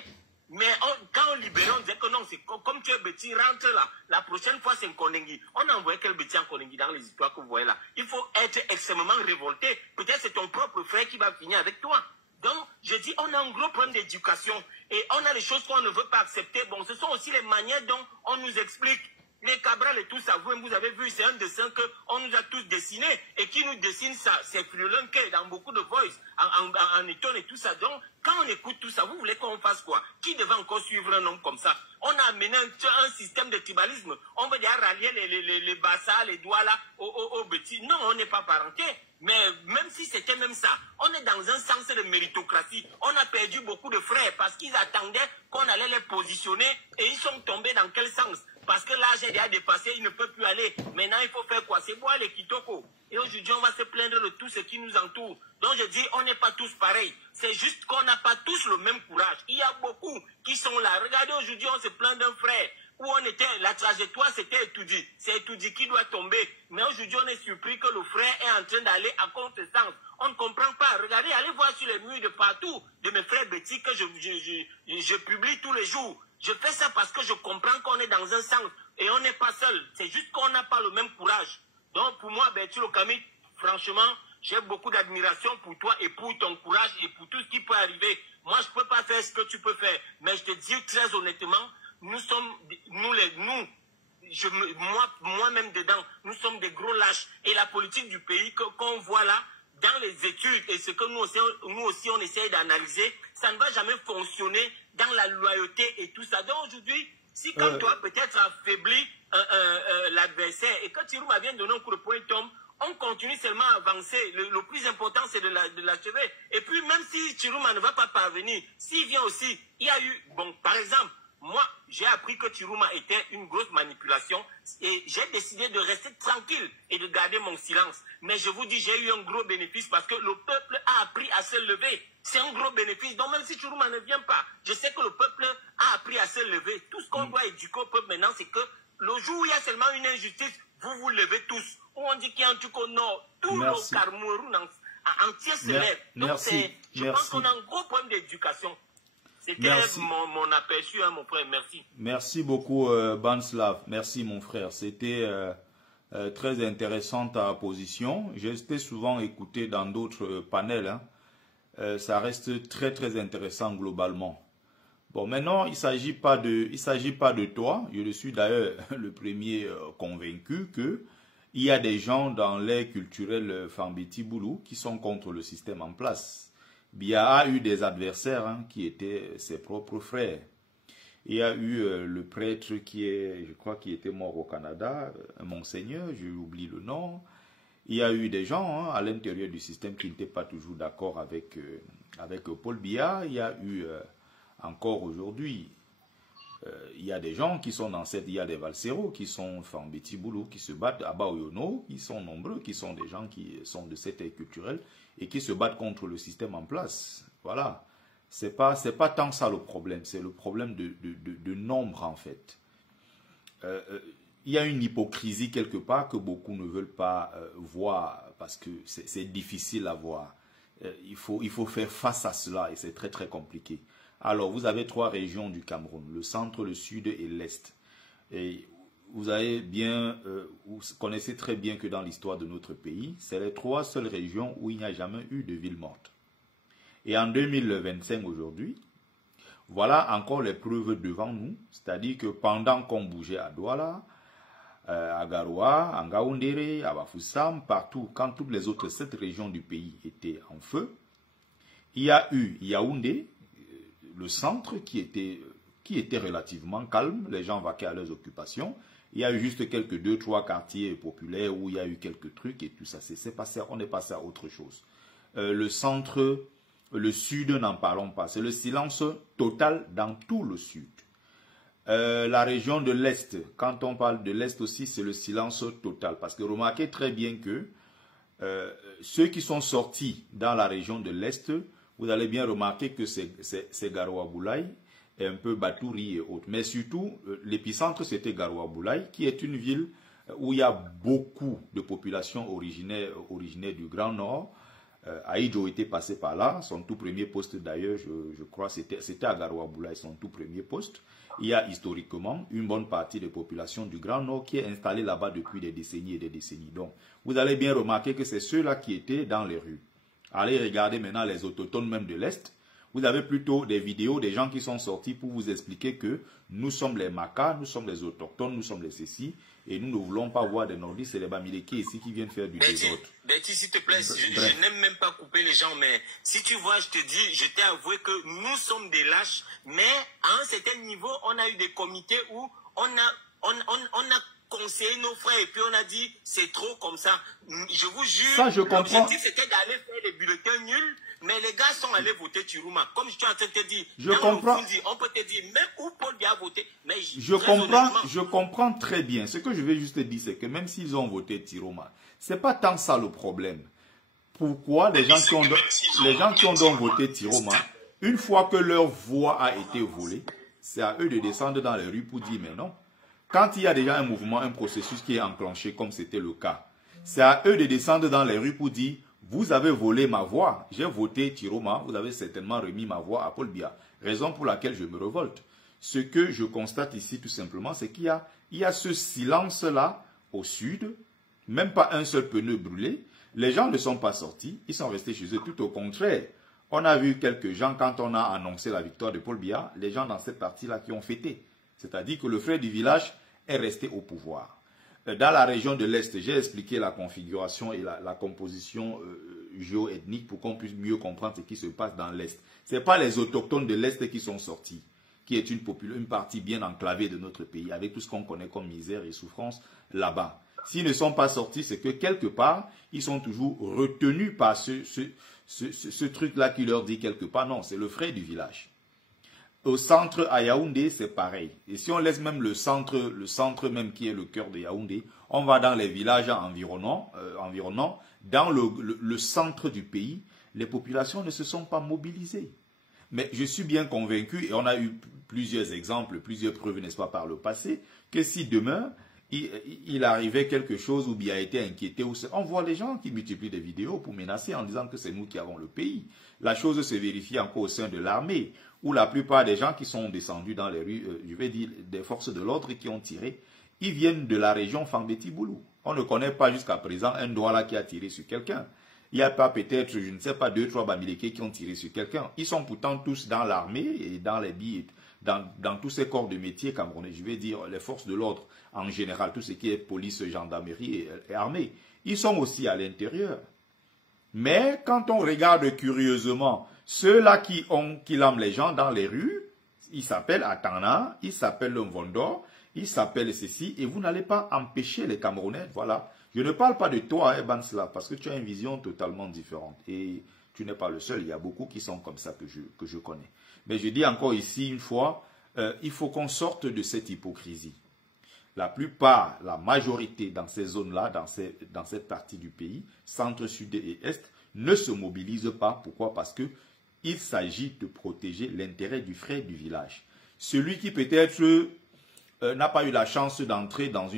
Mais quand on libérait, on disait que non, c'est comme tu es Betty, rentre là. La prochaine fois, c'est Nkondengi. On a envoyé quel Betty en Nkondengi dans les histoires que vous voyez là. Il faut être extrêmement révolté. Peut-être c'est ton propre frère qui va finir avec toi. Donc, je dis, on a un gros problème d'éducation. Et on a des choses qu'on ne veut pas accepter. Bon, ce sont aussi les manières dont on nous explique. Les Cabral et tout ça, vous avez vu, c'est un dessin qu'on nous a tous dessiné et qui nous dessine ça. C'est Frulun dans beaucoup de voice, en étonne et tout ça. Donc, quand on écoute tout ça, vous voulez qu'on fasse quoi? Qui devait encore suivre un homme comme ça? On a amené un système de tribalisme. On veut déjà rallier les bassas, les doigts là, aux petits. Non, on n'est pas parenté. Mais même si c'était même ça, on est dans un sens de méritocratie. On a perdu beaucoup de frères parce qu'ils attendaient qu'on allait les positionner et ils sont tombés dans quel sens? Parce que l'âge est déjà dépassé, il ne peut plus aller. Maintenant, il faut faire quoi? C'est boire les kitoko. Et aujourd'hui, on va se plaindre de tout ce qui nous entoure. Donc, je dis, on n'est pas tous pareils. C'est juste qu'on n'a pas tous le même courage. Il y a beaucoup qui sont là. Regardez, aujourd'hui, on se plaint d'un frère. Où on était, la trajectoire, c'était Etoudi. C'est Etoudi qui doit tomber. Mais aujourd'hui, on est surpris que le frère est en train d'aller à contre-sens. On ne comprend pas. Regardez, allez voir sur les murs de partout de mes frères Betty que je publie tous les jours. Je fais ça parce que je comprends qu'on est dans un sens et on n'est pas seul. C'est juste qu'on n'a pas le même courage. Donc pour moi, Betty Lokami, franchement, j'ai beaucoup d'admiration pour toi et pour ton courage et pour tout ce qui peut arriver. Moi, je ne peux pas faire ce que tu peux faire. Mais je te dis très honnêtement, moi-même dedans, nous sommes des gros lâches. Et la politique du pays qu'on voit là, dans les études et ce que nous aussi on essaie d'analyser, ça ne va jamais fonctionner dans la loyauté et tout ça. Donc aujourd'hui, si comme toi peut-être affaibli l'adversaire et que Chirouma vient donner un coup de poing tombe, on continue seulement à avancer. Le plus important c'est de l'achever. Et puis même si Chirouma ne va pas parvenir, s'il vient aussi, il y a eu, bon par exemple, moi, j'ai appris que Chirouma était une grosse manipulation et j'ai décidé de rester tranquille et de garder mon silence. Mais je vous dis, j'ai eu un gros bénéfice parce que le peuple a appris à se lever. C'est un gros bénéfice. Donc même si Chirouma ne vient pas, je sais que le peuple a appris à se lever. Tout ce qu'on doit éduquer au peuple maintenant, c'est que le jour où il y a seulement une injustice, vous vous levez tous. Où on dit qu'il y a un truc au nord, tout le Cameroun entier se lève. Donc je pense qu'on a un gros problème d'éducation. C'était mon aperçu, mon frère. Merci. Merci beaucoup, Banslav. Merci, mon frère. C'était très intéressant ta position. J'ai été souvent écouté dans d'autres panels. Hein. Ça reste très, très intéressant globalement. Bon, maintenant, il ne s'agit pas de toi. Je suis d'ailleurs le premier convaincu qu'il y a des gens dans l'air culturel Fambiti Boulou qui sont contre le système en place. Bia a eu des adversaires qui étaient ses propres frères. Il y a eu le prêtre je crois qui était mort au Canada, Monseigneur, j'oublie le nom. Il y a eu des gens à l'intérieur du système qui n'étaient pas toujours d'accord avec Paul Biya. Il y a eu encore aujourd'hui, il y a des gens qui sont dans cette, il y a des Valsero qui sont Fambiti Boulou, qui se battent à Baoyono, qui sont nombreux, qui sont des gens qui sont de cette ère culturelle et qui se battent contre le système en place. Voilà. C'est pas tant ça le problème, c'est le problème de nombre en fait. Il y a une hypocrisie quelque part que beaucoup ne veulent pas voir parce que c'est difficile à voir. Il faut faire face à cela et c'est très très compliqué. Alors vous avez 3 régions du Cameroun, le centre, le sud et l'est. Et vous connaissez très bien que dans l'histoire de notre pays, c'est les 3 seules régions où il n'y a jamais eu de ville morte. Et en 2025 aujourd'hui, voilà encore les preuves devant nous, c'est-à-dire que pendant qu'on bougeait à Douala, à Garoua, à Ngaoundéré, à Bafoussam, partout, quand toutes les autres 7 régions du pays étaient en feu, il y a eu Yaoundé, le centre qui était relativement calme, les gens vaquaient à leurs occupations. Il y a eu juste quelques 2-3 quartiers populaires où il y a eu quelques trucs et tout ça. On est passé à autre chose. Le centre, le sud, n'en parlons pas. C'est le silence total dans tout le sud. La région de l'Est, quand on parle de l'Est aussi, c'est le silence total. Parce que remarquez très bien que ceux qui sont sortis dans la région de l'Est, vous allez bien remarquer que c'est Garoua Boulaye et un peu Batouri et autres. Mais surtout, l'épicentre, c'était Garoua Boulaye, qui est une ville où il y a beaucoup de populations originaires du Grand Nord. Aïdjo était passé par là, son tout premier poste d'ailleurs, je crois, c'était à Garoua Boulaye, son tout premier poste. Il y a historiquement une bonne partie des populations du Grand Nord qui est installée là-bas depuis des décennies et des décennies. Donc, vous allez bien remarquer que c'est ceux-là qui étaient dans les rues. Allez regarder maintenant les autochtones même de l'Est. Vous avez plutôt des vidéos des gens qui sont sortis pour vous expliquer que nous sommes les Makas, nous sommes les autochtones, nous sommes les cécis, et nous ne voulons pas voir des nordistes et des Bamileke ici qui viennent faire du désordre. Betty, s'il te plaît, je n'aime même pas couper les gens, mais si tu vois, je te dis, je t'ai avoué que nous sommes des lâches, mais à un certain niveau, on a eu des comités où on a conseillé nos frères et puis on a dit, c'est trop comme ça. Je vous jure, ça, je comprends. L'objectif c'était d'aller faire des bulletins nuls. Mais les gars sont allés voter Tirouma. Comme je suis en train de te dire, je comprends. On peut te dire même où Paul Biya a voté. Mais je comprends très bien. Ce que je vais juste te dire, c'est que même s'ils ont voté Tirouma, c'est pas tant ça le problème. Pourquoi les gens qui ont donc voté Tirouma, une fois que leur voix a été volée, c'est à eux de descendre dans les rues pour dire mais non. Quand il y a déjà un mouvement, un processus qui est enclenché comme c'était le cas, c'est à eux de descendre dans les rues pour dire vous avez volé ma voix, j'ai voté Tirouma, vous avez certainement remis ma voix à Paul Biya. Raison pour laquelle je me révolte. Ce que je constate ici tout simplement, c'est qu'il y a ce silence-là au sud, même pas un seul pneu brûlé. Les gens ne sont pas sortis, ils sont restés chez eux, tout au contraire. On a vu quelques gens, quand on a annoncé la victoire de Paul Biya, les gens dans cette partie-là qui ont fêté. C'est-à-dire que le frère du village est resté au pouvoir. Dans la région de l'Est, j'ai expliqué la configuration et la composition géoethnique pour qu'on puisse mieux comprendre ce qui se passe dans l'Est. Ce n'est pas les autochtones de l'Est qui sont sortis, qui est une partie bien enclavée de notre pays, avec tout ce qu'on connaît comme misère et souffrance là-bas. S'ils ne sont pas sortis, c'est que quelque part, ils sont toujours retenus par ce truc-là qui leur dit quelque part, non, c'est le frère du village. Au centre à Yaoundé, c'est pareil. Et si on laisse même le centre même qui est le cœur de Yaoundé, on va dans les villages environnants, dans le centre du pays, les populations ne se sont pas mobilisées. Mais je suis bien convaincu, et on a eu plusieurs exemples, plusieurs preuves, n'est-ce pas, par le passé, que si demain, il arrivait quelque chose où Biya a été inquiété, on voit les gens qui multiplient des vidéos pour menacer en disant que c'est nous qui avons le pays. La chose se vérifie encore au sein de l'armée, où la plupart des gens qui sont descendus dans les rues, je vais dire des forces de l'ordre qui ont tiré, ils viennent de la région Fambeti-Boulou. On ne connaît pas jusqu'à présent un Douala qui a tiré sur quelqu'un. Il n'y a pas peut-être, je ne sais pas, 2-3 Bamileke qui ont tiré sur quelqu'un. Ils sont pourtant tous dans l'armée et dans les billes, dans tous ces corps de métier camerounais, je vais dire les forces de l'ordre en général, tout ce qui est police, gendarmerie et armée. Ils sont aussi à l'intérieur. Mais quand on regarde curieusement, ceux-là qui lament les gens dans les rues, ils s'appellent Atana, ils s'appellent Mvondo, ils s'appellent ceci, et vous n'allez pas empêcher les Camerounais, voilà. Je ne parle pas de toi, Bansla, parce que tu as une vision totalement différente. Et tu n'es pas le seul, il y a beaucoup qui sont comme ça que je connais. Mais je dis encore ici une fois, il faut qu'on sorte de cette hypocrisie. La plupart, la majorité dans ces zones-là, dans cette partie du pays, centre, sud et est, ne se mobilisent pas. Pourquoi? Parce qu'il s'agit de protéger l'intérêt du frère du village. Celui qui peut-être n'a pas eu la chance d'entrer dans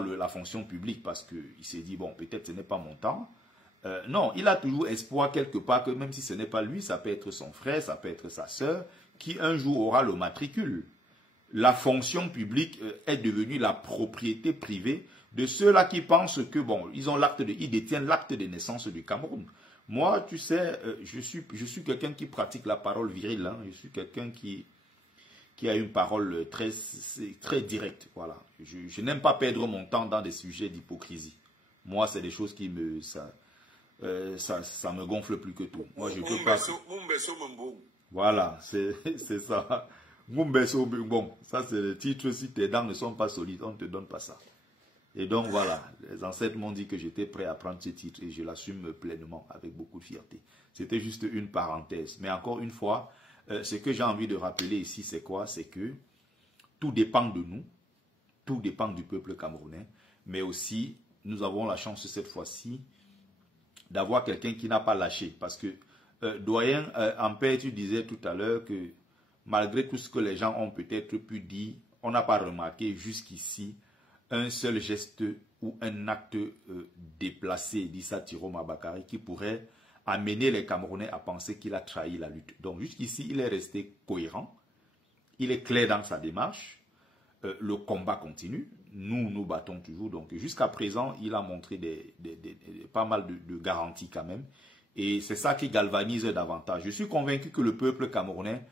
la fonction publique parce qu'il s'est dit, bon, peut-être ce n'est pas mon temps. Non, il a toujours espoir quelque part que même si ce n'est pas lui, ça peut être son frère, ça peut être sa sœur, qui un jour aura le matricule. La fonction publique est devenue la propriété privée de ceux-là qui pensent que, bon, ils détiennent l'acte de naissance du Cameroun. Moi, tu sais, je suis quelqu'un qui pratique la parole virile, hein. Je suis quelqu'un qui a une parole très directe, voilà. Je n'aime pas perdre mon temps dans des sujets d'hypocrisie. Moi, c'est des choses qui ça me gonfle plus que tout. Moi, je peux pas. Voilà, c'est ça. Bon, ça c'est le titre, si tes dents ne sont pas solides, on ne te donne pas ça. Et donc voilà, les ancêtres m'ont dit que j'étais prêt à prendre ce titre et je l'assume pleinement, avec beaucoup de fierté. C'était juste une parenthèse. Mais encore une fois, ce que j'ai envie de rappeler ici, c'est quoi? C'est que tout dépend de nous, tout dépend du peuple camerounais, mais aussi, nous avons la chance cette fois-ci d'avoir quelqu'un qui n'a pas lâché. Parce que, doyen Ampère, tu disais tout à l'heure que malgré tout ce que les gens ont peut-être pu dire, on n'a pas remarqué jusqu'ici un seul geste ou un acte déplacé d'Issa Tiroma Bakary qui pourrait amener les Camerounais à penser qu'il a trahi la lutte. Donc jusqu'ici, il est resté cohérent, il est clair dans sa démarche, le combat continue, nous nous battons toujours. Donc jusqu'à présent, il a montré pas mal de garanties quand même. Et c'est ça qui galvanise davantage. Je suis convaincu que le peuple camerounais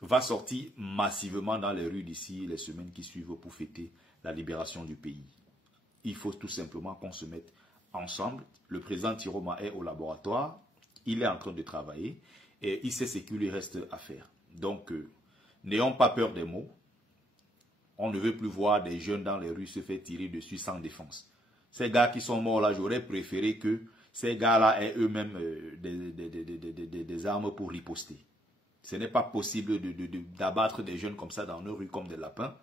va sortir massivement dans les rues d'ici les semaines qui suivent pour fêter la libération du pays. Il faut tout simplement qu'on se mette ensemble. Le président Tiroma est au laboratoire, il est en train de travailler et il sait ce qu'il lui reste à faire. Donc, n'ayons pas peur des mots. On ne veut plus voir des jeunes dans les rues se faire tirer dessus sans défense. Ces gars qui sont morts là, j'aurais préféré que ces gars-là aient eux-mêmes des armes pour riposter. Ce n'est pas possible d'abattre des jeunes comme ça dans nos rues comme des lapins,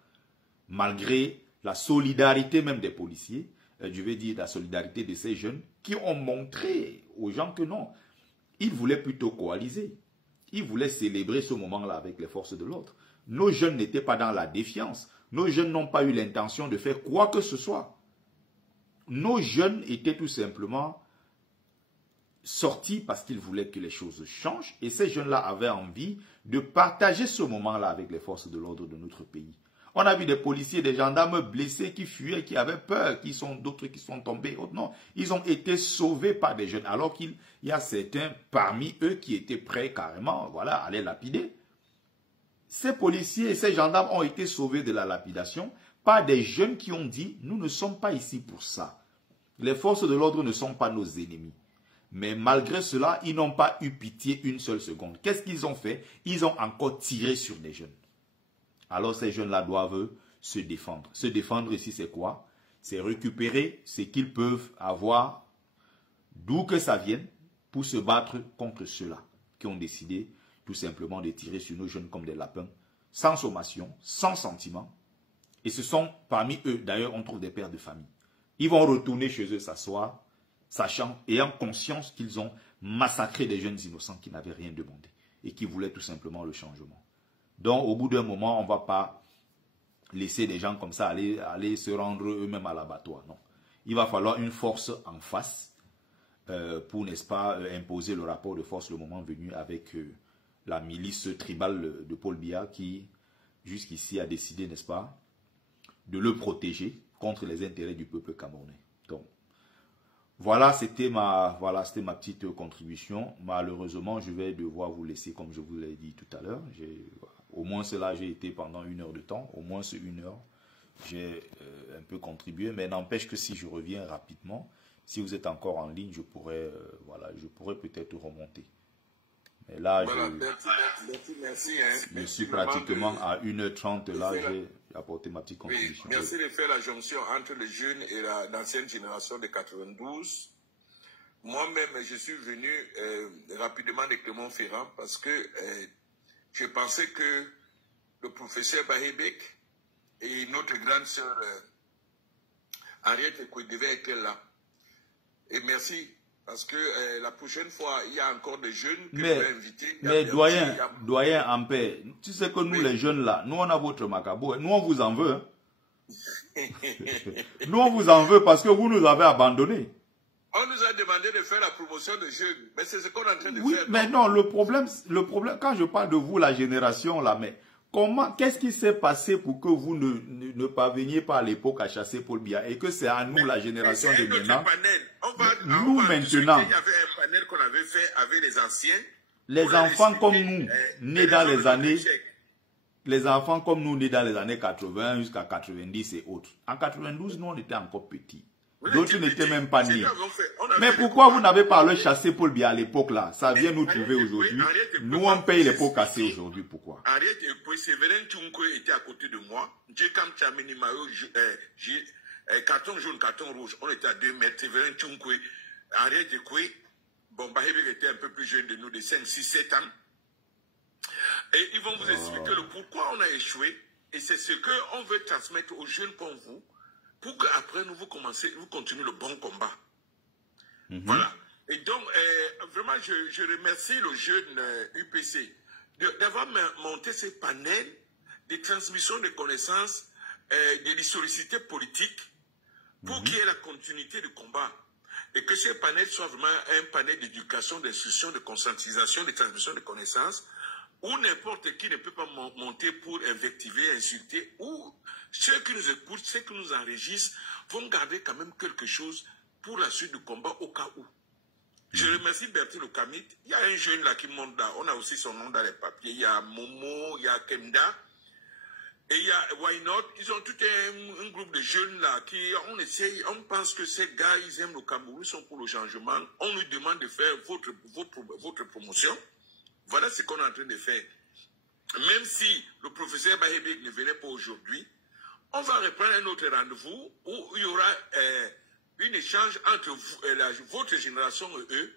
malgré la solidarité même des policiers, je vais dire la solidarité de ces jeunes qui ont montré aux gens que non, ils voulaient plutôt coaliser. Ils voulaient célébrer ce moment-là avec les forces de l'ordre. Nos jeunes n'étaient pas dans la défiance. Nos jeunes n'ont pas eu l'intention de faire quoi que ce soit. Nos jeunes étaient tout simplement sortis parce qu'ils voulaient que les choses changent. Et ces jeunes-là avaient envie de partager ce moment-là avec les forces de l'ordre de notre pays. On a vu des policiers, des gendarmes blessés qui fuyaient, qui avaient peur, d'autres qui sont tombés. Non, ils ont été sauvés par des jeunes. Alors qu'il y a certains parmi eux qui étaient prêts carrément, voilà, à les lapider. Ces policiers et ces gendarmes ont été sauvés de la lapidation par des jeunes qui ont dit « Nous ne sommes pas ici pour ça. Les forces de l'ordre ne sont pas nos ennemis. » Mais malgré cela, ils n'ont pas eu pitié une seule seconde. Qu'est-ce qu'ils ont fait? Ils ont encore tiré sur des jeunes. Alors ces jeunes-là doivent se défendre. Se défendre ici, c'est quoi? C'est récupérer ce qu'ils peuvent avoir, d'où que ça vienne, pour se battre contre ceux-là qui ont décidé tout simplement de tirer sur nos jeunes comme des lapins, sans sommation, sans sentiment. Et ce sont parmi eux, d'ailleurs, on trouve des pères de famille. Ils vont retourner chez eux s'asseoir, sachant, ayant conscience qu'ils ont massacré des jeunes innocents qui n'avaient rien demandé et qui voulaient tout simplement le changement. Donc, au bout d'un moment, on ne va pas laisser des gens comme ça aller se rendre eux-mêmes à l'abattoir. Non. Il va falloir une force en face pour, n'est-ce pas, imposer le rapport de force le moment venu avec la milice tribale de Paul Biya qui, jusqu'ici, a décidé, n'est-ce pas, de le protéger contre les intérêts du peuple camerounais. Donc, voilà, c'était ma petite contribution. Malheureusement, je vais devoir vous laisser, comme je vous l'ai dit tout à l'heure. Au moins, cela, j'ai été pendant 1 heure de temps. Au moins, c'est 1 heure. J'ai un peu contribué. Mais n'empêche que si je reviens rapidement, si vous êtes encore en ligne, je pourrais peut-être remonter. Mais là, voilà, merci, je suis pratiquement à 1h30. Là, j'ai apporté ma petite contribution. Oui, merci de faire la jonction entre les jeunes et l'ancienne génération de 92. Moi-même, je suis venu rapidement de Clermont-Ferrand parce que je pensais que le professeur Bahebek et notre grande sœur Henriette Ekwe devaient être là. Et merci. Parce que la prochaine fois, il y a encore des jeunes que je vais inviter. Mais doyen Ampère, tu sais que nous, les jeunes là, nous on a votre macabo, nous on vous en veut. Hein. Nous on vous en veut parce que vous nous avez abandonnés. On nous a demandé de faire la promotion de jeunes, mais c'est ce qu'on est en train de faire. Oui, mais non, le problème, quand je parle de vous, la génération là, mais qu'est-ce qui s'est passé pour que vous ne parveniez pas à l'époque à chasser Paul Biya et que c'est à nous, la génération de maintenant, nous maintenant, il y avait un panel qu'on avait fait avec les anciens. Les enfants comme nous, nés dans les années, nés dans les années 80 jusqu'à 90 et autres. En 92, nous on était encore petits. D'autres n'étaient même pas nés. Mais pourquoi vous n'avez pas le chassé Paul Biya à l'époque là? Ça vient nous trouver aujourd'hui. Nous on paye les pots cassés aujourd'hui. Pourquoi? Henriette Ekwe, Séverin Tchounkoé était à côté de moi. Djekam Tchamini Mayo, carton jaune, carton rouge. On était à 2 mètres. Séverin Tchounkoé, Henriette Ekwe, bon, Bahebek était un peu plus jeune de nous, de 5, 6, 7 ans. Et ils vont vous expliquer le pourquoi on a échoué. Et c'est ce qu'on veut transmettre aux jeunes comme vous, pour qu'après nous, vous continuez le bon combat. Voilà. Et donc, vraiment, je remercie le jeune UPC d'avoir monté ces panels de transmission de connaissances, de l'historicité politique, pour qu'il y ait la continuité du combat. Et que ces panels soient vraiment un panel d'éducation, d'instruction, de conscientisation, de transmission de connaissances, où n'importe qui ne peut pas monter pour invectiver, insulter, ou ceux qui nous écoutent, ceux qui nous enregistrent, vont garder quand même quelque chose pour la suite du combat au cas où. Je remercie Bertie Lokamit. Il y a un jeune là qui monte là, on a aussi son nom dans les papiers. Il y a Momo, il y a Kemda, et il y a Why Not. Ils ont tout un groupe de jeunes là qui, on pense que ces gars, ils aiment le Cameroun, ils sont pour le changement. On nous demande de faire votre promotion. Voilà ce qu'on est en train de faire. Même si le professeur Bahébek ne venait pas aujourd'hui, on va reprendre un autre rendez-vous où il y aura un échange entre votre génération et eux,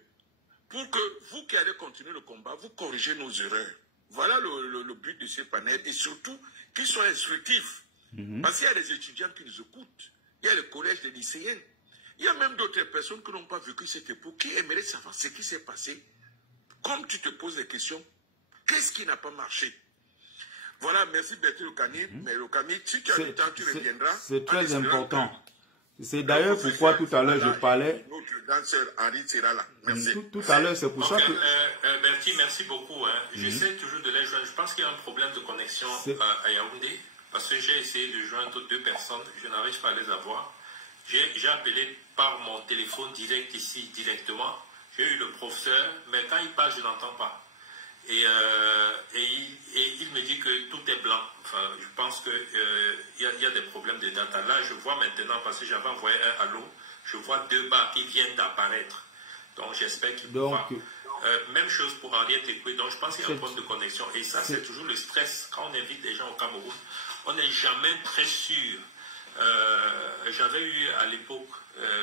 pour que vous qui allez continuer le combat, vous corrigez nos erreurs. Voilà le but de ce panel, et surtout qu'ils soient instructifs. Parce qu'il y a des étudiants qui nous écoutent, il y a le collège des lycéens, il y a même d'autres personnes qui n'ont pas vécu cette époque, qui aimeraient savoir ce qui s'est passé. Comme tu te poses des questions, qu'est-ce qui n'a pas marché? Voilà, merci Bertie Lokamit. Mais Lokamit, si tu as du temps, tu reviendras. C'est très important. C'est d'ailleurs pourquoi tout à l'heure je parlais. Notre danseur Henri sera là. Merci. Tout à l'heure, c'est pour ça que. Bertie, merci beaucoup. Hein. J'essaie toujours de les joindre. Je pense qu'il y a un problème de connexion à Yaoundé, parce que j'ai essayé de joindre 2 personnes. Je n'arrive pas à les avoir. J'ai appelé par mon téléphone direct ici, directement. J'ai eu le professeur, mais quand il parle, je n'entends pas. Et il me dit que tout est blanc. Enfin, je pense qu'il y a des problèmes de data. Là, je vois maintenant, parce que j'avais envoyé un allô, je vois 2 barres qui viennent d'apparaître. Donc, j'espère qu'il pourra. Même chose pour Henriette Ekwe. Donc, je pense qu'il y a un problème de connexion. Et ça, c'est toujours le stress. Quand on invite des gens au Cameroun, on n'est jamais très sûr. J'avais eu à l'époque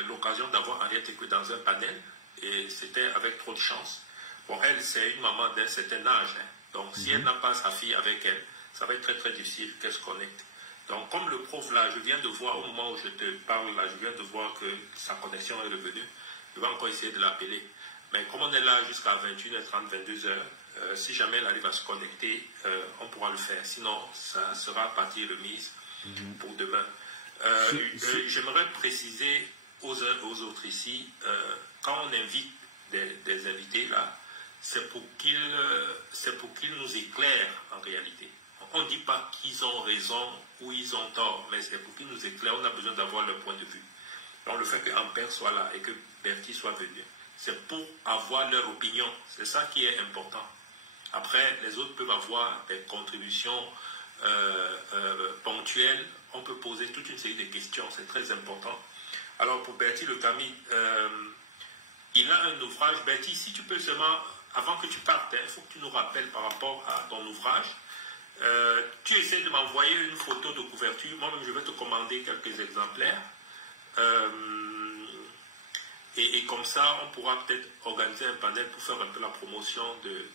l'occasion d'avoir Henriette Ekwe dans un panel. Et c'était avec trop de chance. Bon, elle, c'est une maman d'un certain âge. Hein. Donc, si elle n'a pas sa fille avec elle, ça va être très, très difficile qu'elle se connecte. Donc, comme le prof, là, je viens de voir, au moment où je te parle, là, je viens de voir que sa connexion est revenue. Je vais encore essayer de l'appeler. Mais comme on est là jusqu'à 21h30, 22h, si jamais elle arrive à se connecter, on pourra le faire. Sinon, ça sera partie remise pour demain. J'aimerais préciser aux uns aux autres ici, quand on invite des invités là, c'est pour qu'ils nous éclairent en réalité. On ne dit pas qu'ils ont raison ou ils ont tort, mais c'est pour qu'ils nous éclairent. On a besoin d'avoir leur point de vue. Donc le fait que Ampère soit là et que Bertie soit venu, c'est pour avoir leur opinion. C'est ça qui est important. Après, les autres peuvent avoir des contributions ponctuelles. On peut poser toute une série de questions. C'est très important. Alors pour Bertie Lokamit, il a un ouvrage. Bertie, si tu peux seulement, avant que tu partes, il faut que tu nous rappelles par rapport à ton ouvrage. Tu essaies de m'envoyer une photo de couverture. Moi-même, je vais te commander quelques exemplaires. Et comme ça, on pourra peut-être organiser un panel pour faire un peu la promotion de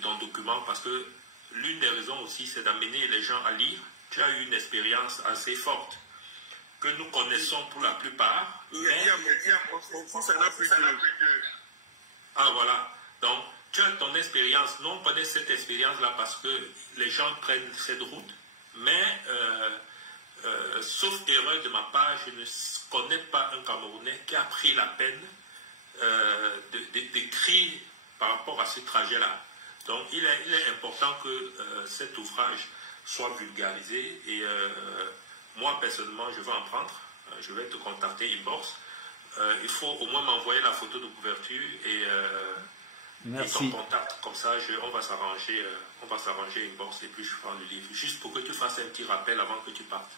ton document. Parce que l'une des raisons aussi, c'est d'amener les gens à lire. Tu as eu une expérience assez forte que nous connaissons pour la plupart. Ah voilà. Donc, tu as ton expérience. Nous, on connaît cette expérience-là parce que les gens prennent cette route. Mais, sauf erreur de ma part, je ne connais pas un Camerounais qui a pris la peine d'écrire par rapport à ce trajet-là. Donc, il est important que cet ouvrage soit vulgarisé et moi, personnellement, je vais en prendre. Je vais te contacter inbox. Il faut au moins m'envoyer la photo de couverture et ton contact. Comme ça, on va s'arranger inbox et puis je prends le livre. Juste pour que tu fasses un petit rappel avant que tu partes.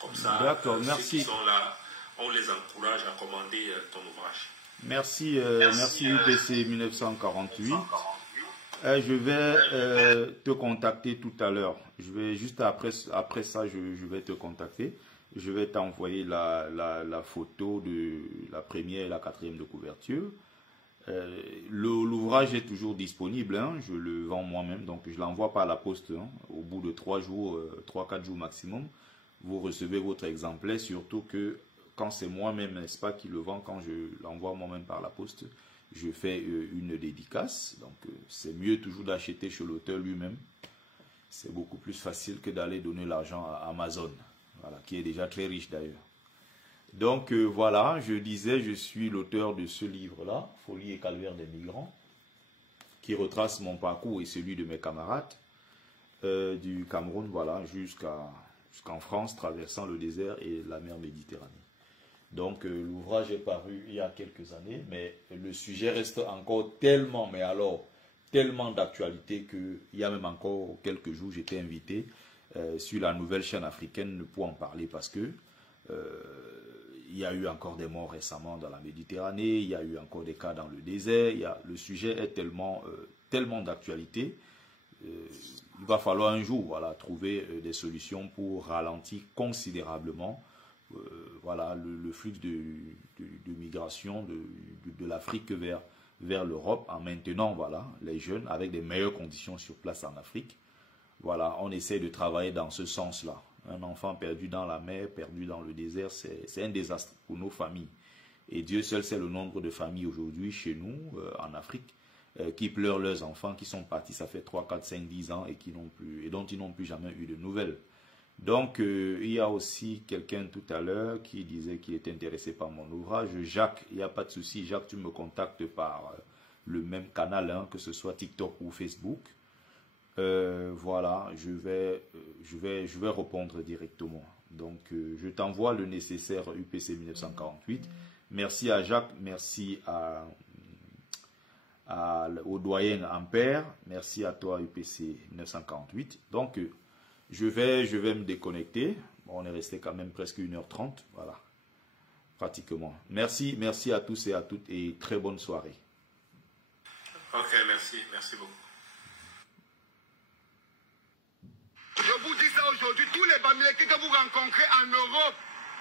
Comme ça, ceux qui sont là, on les encourage à commander ton ouvrage. Merci UPC 1948. Je vais te contacter tout à l'heure. Je vais juste après ça, je vais te contacter. Je vais t'envoyer la photo de la première et la quatrième de couverture. L'ouvrage est toujours disponible, hein, je le vends moi-même, donc je l'envoie par la poste. Hein, au bout de 3-4 jours maximum, vous recevez votre exemplaire, surtout que quand c'est moi-même, n'est-ce pas, qui le vend, quand je l'envoie moi-même par la poste, je fais une dédicace. Donc c'est mieux toujours d'acheter chez l'auteur lui-même. C'est beaucoup plus facile que d'aller donner l'argent à Amazon, voilà, qui est déjà très riche d'ailleurs. Donc voilà, je disais, je suis l'auteur de ce livre-là, Folie et calvaire des migrants, qui retrace mon parcours et celui de mes camarades du Cameroun, voilà, jusqu'en France, traversant le désert et la mer Méditerranée. Donc l'ouvrage est paru il y a quelques années, mais le sujet reste encore tellement, mais alors tellement d'actualité qu'il y a même encore quelques jours, j'étais invité sur la nouvelle chaîne africaine pour en parler parce que il y a eu encore des morts récemment dans la Méditerranée, il y a eu encore des cas dans le désert, le sujet est tellement d'actualité. Il va falloir un jour, voilà, trouver des solutions pour ralentir considérablement voilà, le flux de migration de l'Afrique vers l'Europe, en maintenant, voilà, les jeunes avec des meilleures conditions sur place en Afrique. Voilà, on essaie de travailler dans ce sens-là. Un enfant perdu dans la mer, perdu dans le désert, c'est un désastre pour nos familles. Et Dieu seul sait le nombre de familles aujourd'hui chez nous, en Afrique, qui pleurent leurs enfants, qui sont partis, ça fait 3, 4, 5, 10 ans et dont ils n'ont plus jamais eu de nouvelles. Donc, il y a aussi quelqu'un tout à l'heure qui disait qu'il était intéressé par mon ouvrage. Jacques, il n'y a pas de souci. Jacques, tu me contactes par le même canal, hein, que ce soit TikTok ou Facebook. Voilà, je vais répondre directement. Donc, je t'envoie le nécessaire UPC 1948. Merci à Jacques, merci au doyen Ampère, merci à toi UPC 1948. Donc, je vais me déconnecter. Bon, on est resté quand même presque 1h30, voilà, pratiquement. Merci à tous et à toutes et très bonne soirée. Ok, merci beaucoup. Je vous dis ça aujourd'hui, tous les Bamileke que vous rencontrez en Europe,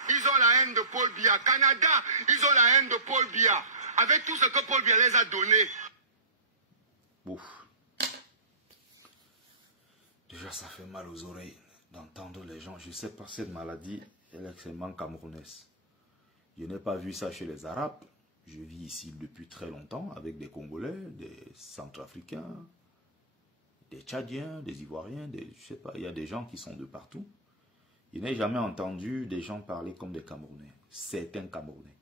ils ont la haine de Paul Biya. Canada, ils ont la haine de Paul Biya. Avec tout ce que Paul Biya les a donné. Ouf. Déjà, ça fait mal aux oreilles d'entendre les gens. Je ne sais pas, cette maladie, elle est extrêmement camerounaise. Je n'ai pas vu ça chez les Arabes. Je vis ici depuis très longtemps avec des Congolais, des Centrafricains, des Tchadiens, des Ivoiriens, je sais pas, il y a des gens qui sont de partout. Je n'ai jamais entendu des gens parler comme des Camerounais, certains Camerounais.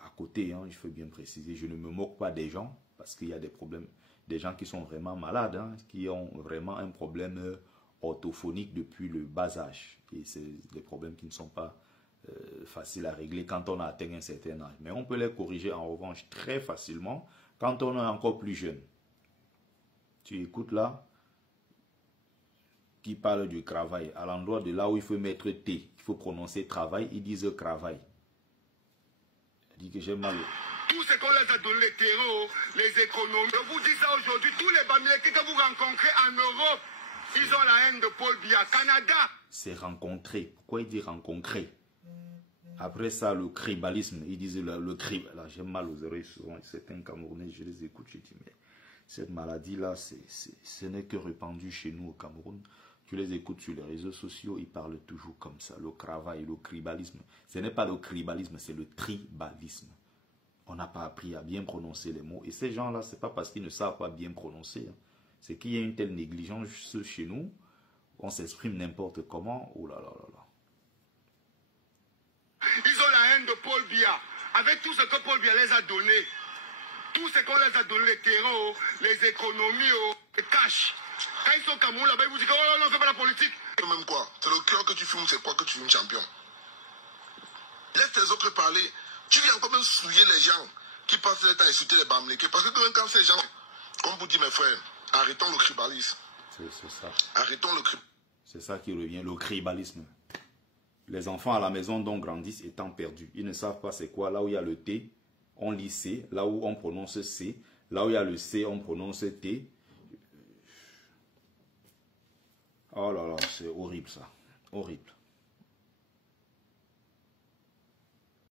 À côté, hein, il faut bien préciser, je ne me moque pas des gens, parce qu'il y a des problèmes, des gens qui sont vraiment malades, hein, qui ont vraiment un problème orthophonique depuis le bas âge. Et c'est des problèmes qui ne sont pas faciles à régler quand on a atteint un certain âge. Mais on peut les corriger en revanche très facilement quand on est encore plus jeune. Tu écoutes là, qui parle du travail, à l'endroit de là où il faut mettre T, il faut prononcer travail, ils disent travail. Il dit que j'ai mal. Tout ce qu'on les a donné, les terreaux, les économies. Je vous dis ça aujourd'hui, tous les Bamileke que vous rencontrez en Europe, ils ont la haine de Paul Biya. Canada. C'est rencontrer. Pourquoi il dit rencontrer? Après ça, le cribalisme, ils disent le crib. Là, j'ai mal aux oreilles souvent. Certains Camerounais, je les écoute, je dis, mais cette maladie-là, ce n'est que répandu chez nous au Cameroun. Tu les écoutes sur les réseaux sociaux, ils parlent toujours comme ça. Le travail, le cribalisme. Ce n'est pas le cribalisme, c'est le tribalisme. On n'a pas appris à bien prononcer les mots. Et ces gens-là, ce n'est pas parce qu'ils ne savent pas bien prononcer. Hein. C'est qu'il y a une telle négligence chez nous. On s'exprime n'importe comment. Oh là là là là. Ils ont la haine de Paul Biya. Avec tout ce que Paul Biya les a donné. Tout ce qu'on les a donné, les terreaux, les économies, les cash. Quand ils sont au Cameroun là-bas, ils vous disent oh non, c'est pas la politique. Même quoi? C'est le cœur que tu fumes, c'est quoi que tu fumes champion? Laisse tes autres parler. Tu viens quand même souiller les gens qui passent le temps à insulter les Bamileke. Parce que quand ces gens, comme vous dites mes frères, arrêtons le tribalisme. C'est ça. Arrêtons le tribalisme. C'est ça qui revient, le tribalisme. Les enfants à la maison dont grandissent étant perdus. Ils ne savent pas c'est quoi. Là où il y a le T, on lit C. Là où on prononce C. Là où il y a le C, on prononce T. Oh là là, c'est horrible ça. Horrible.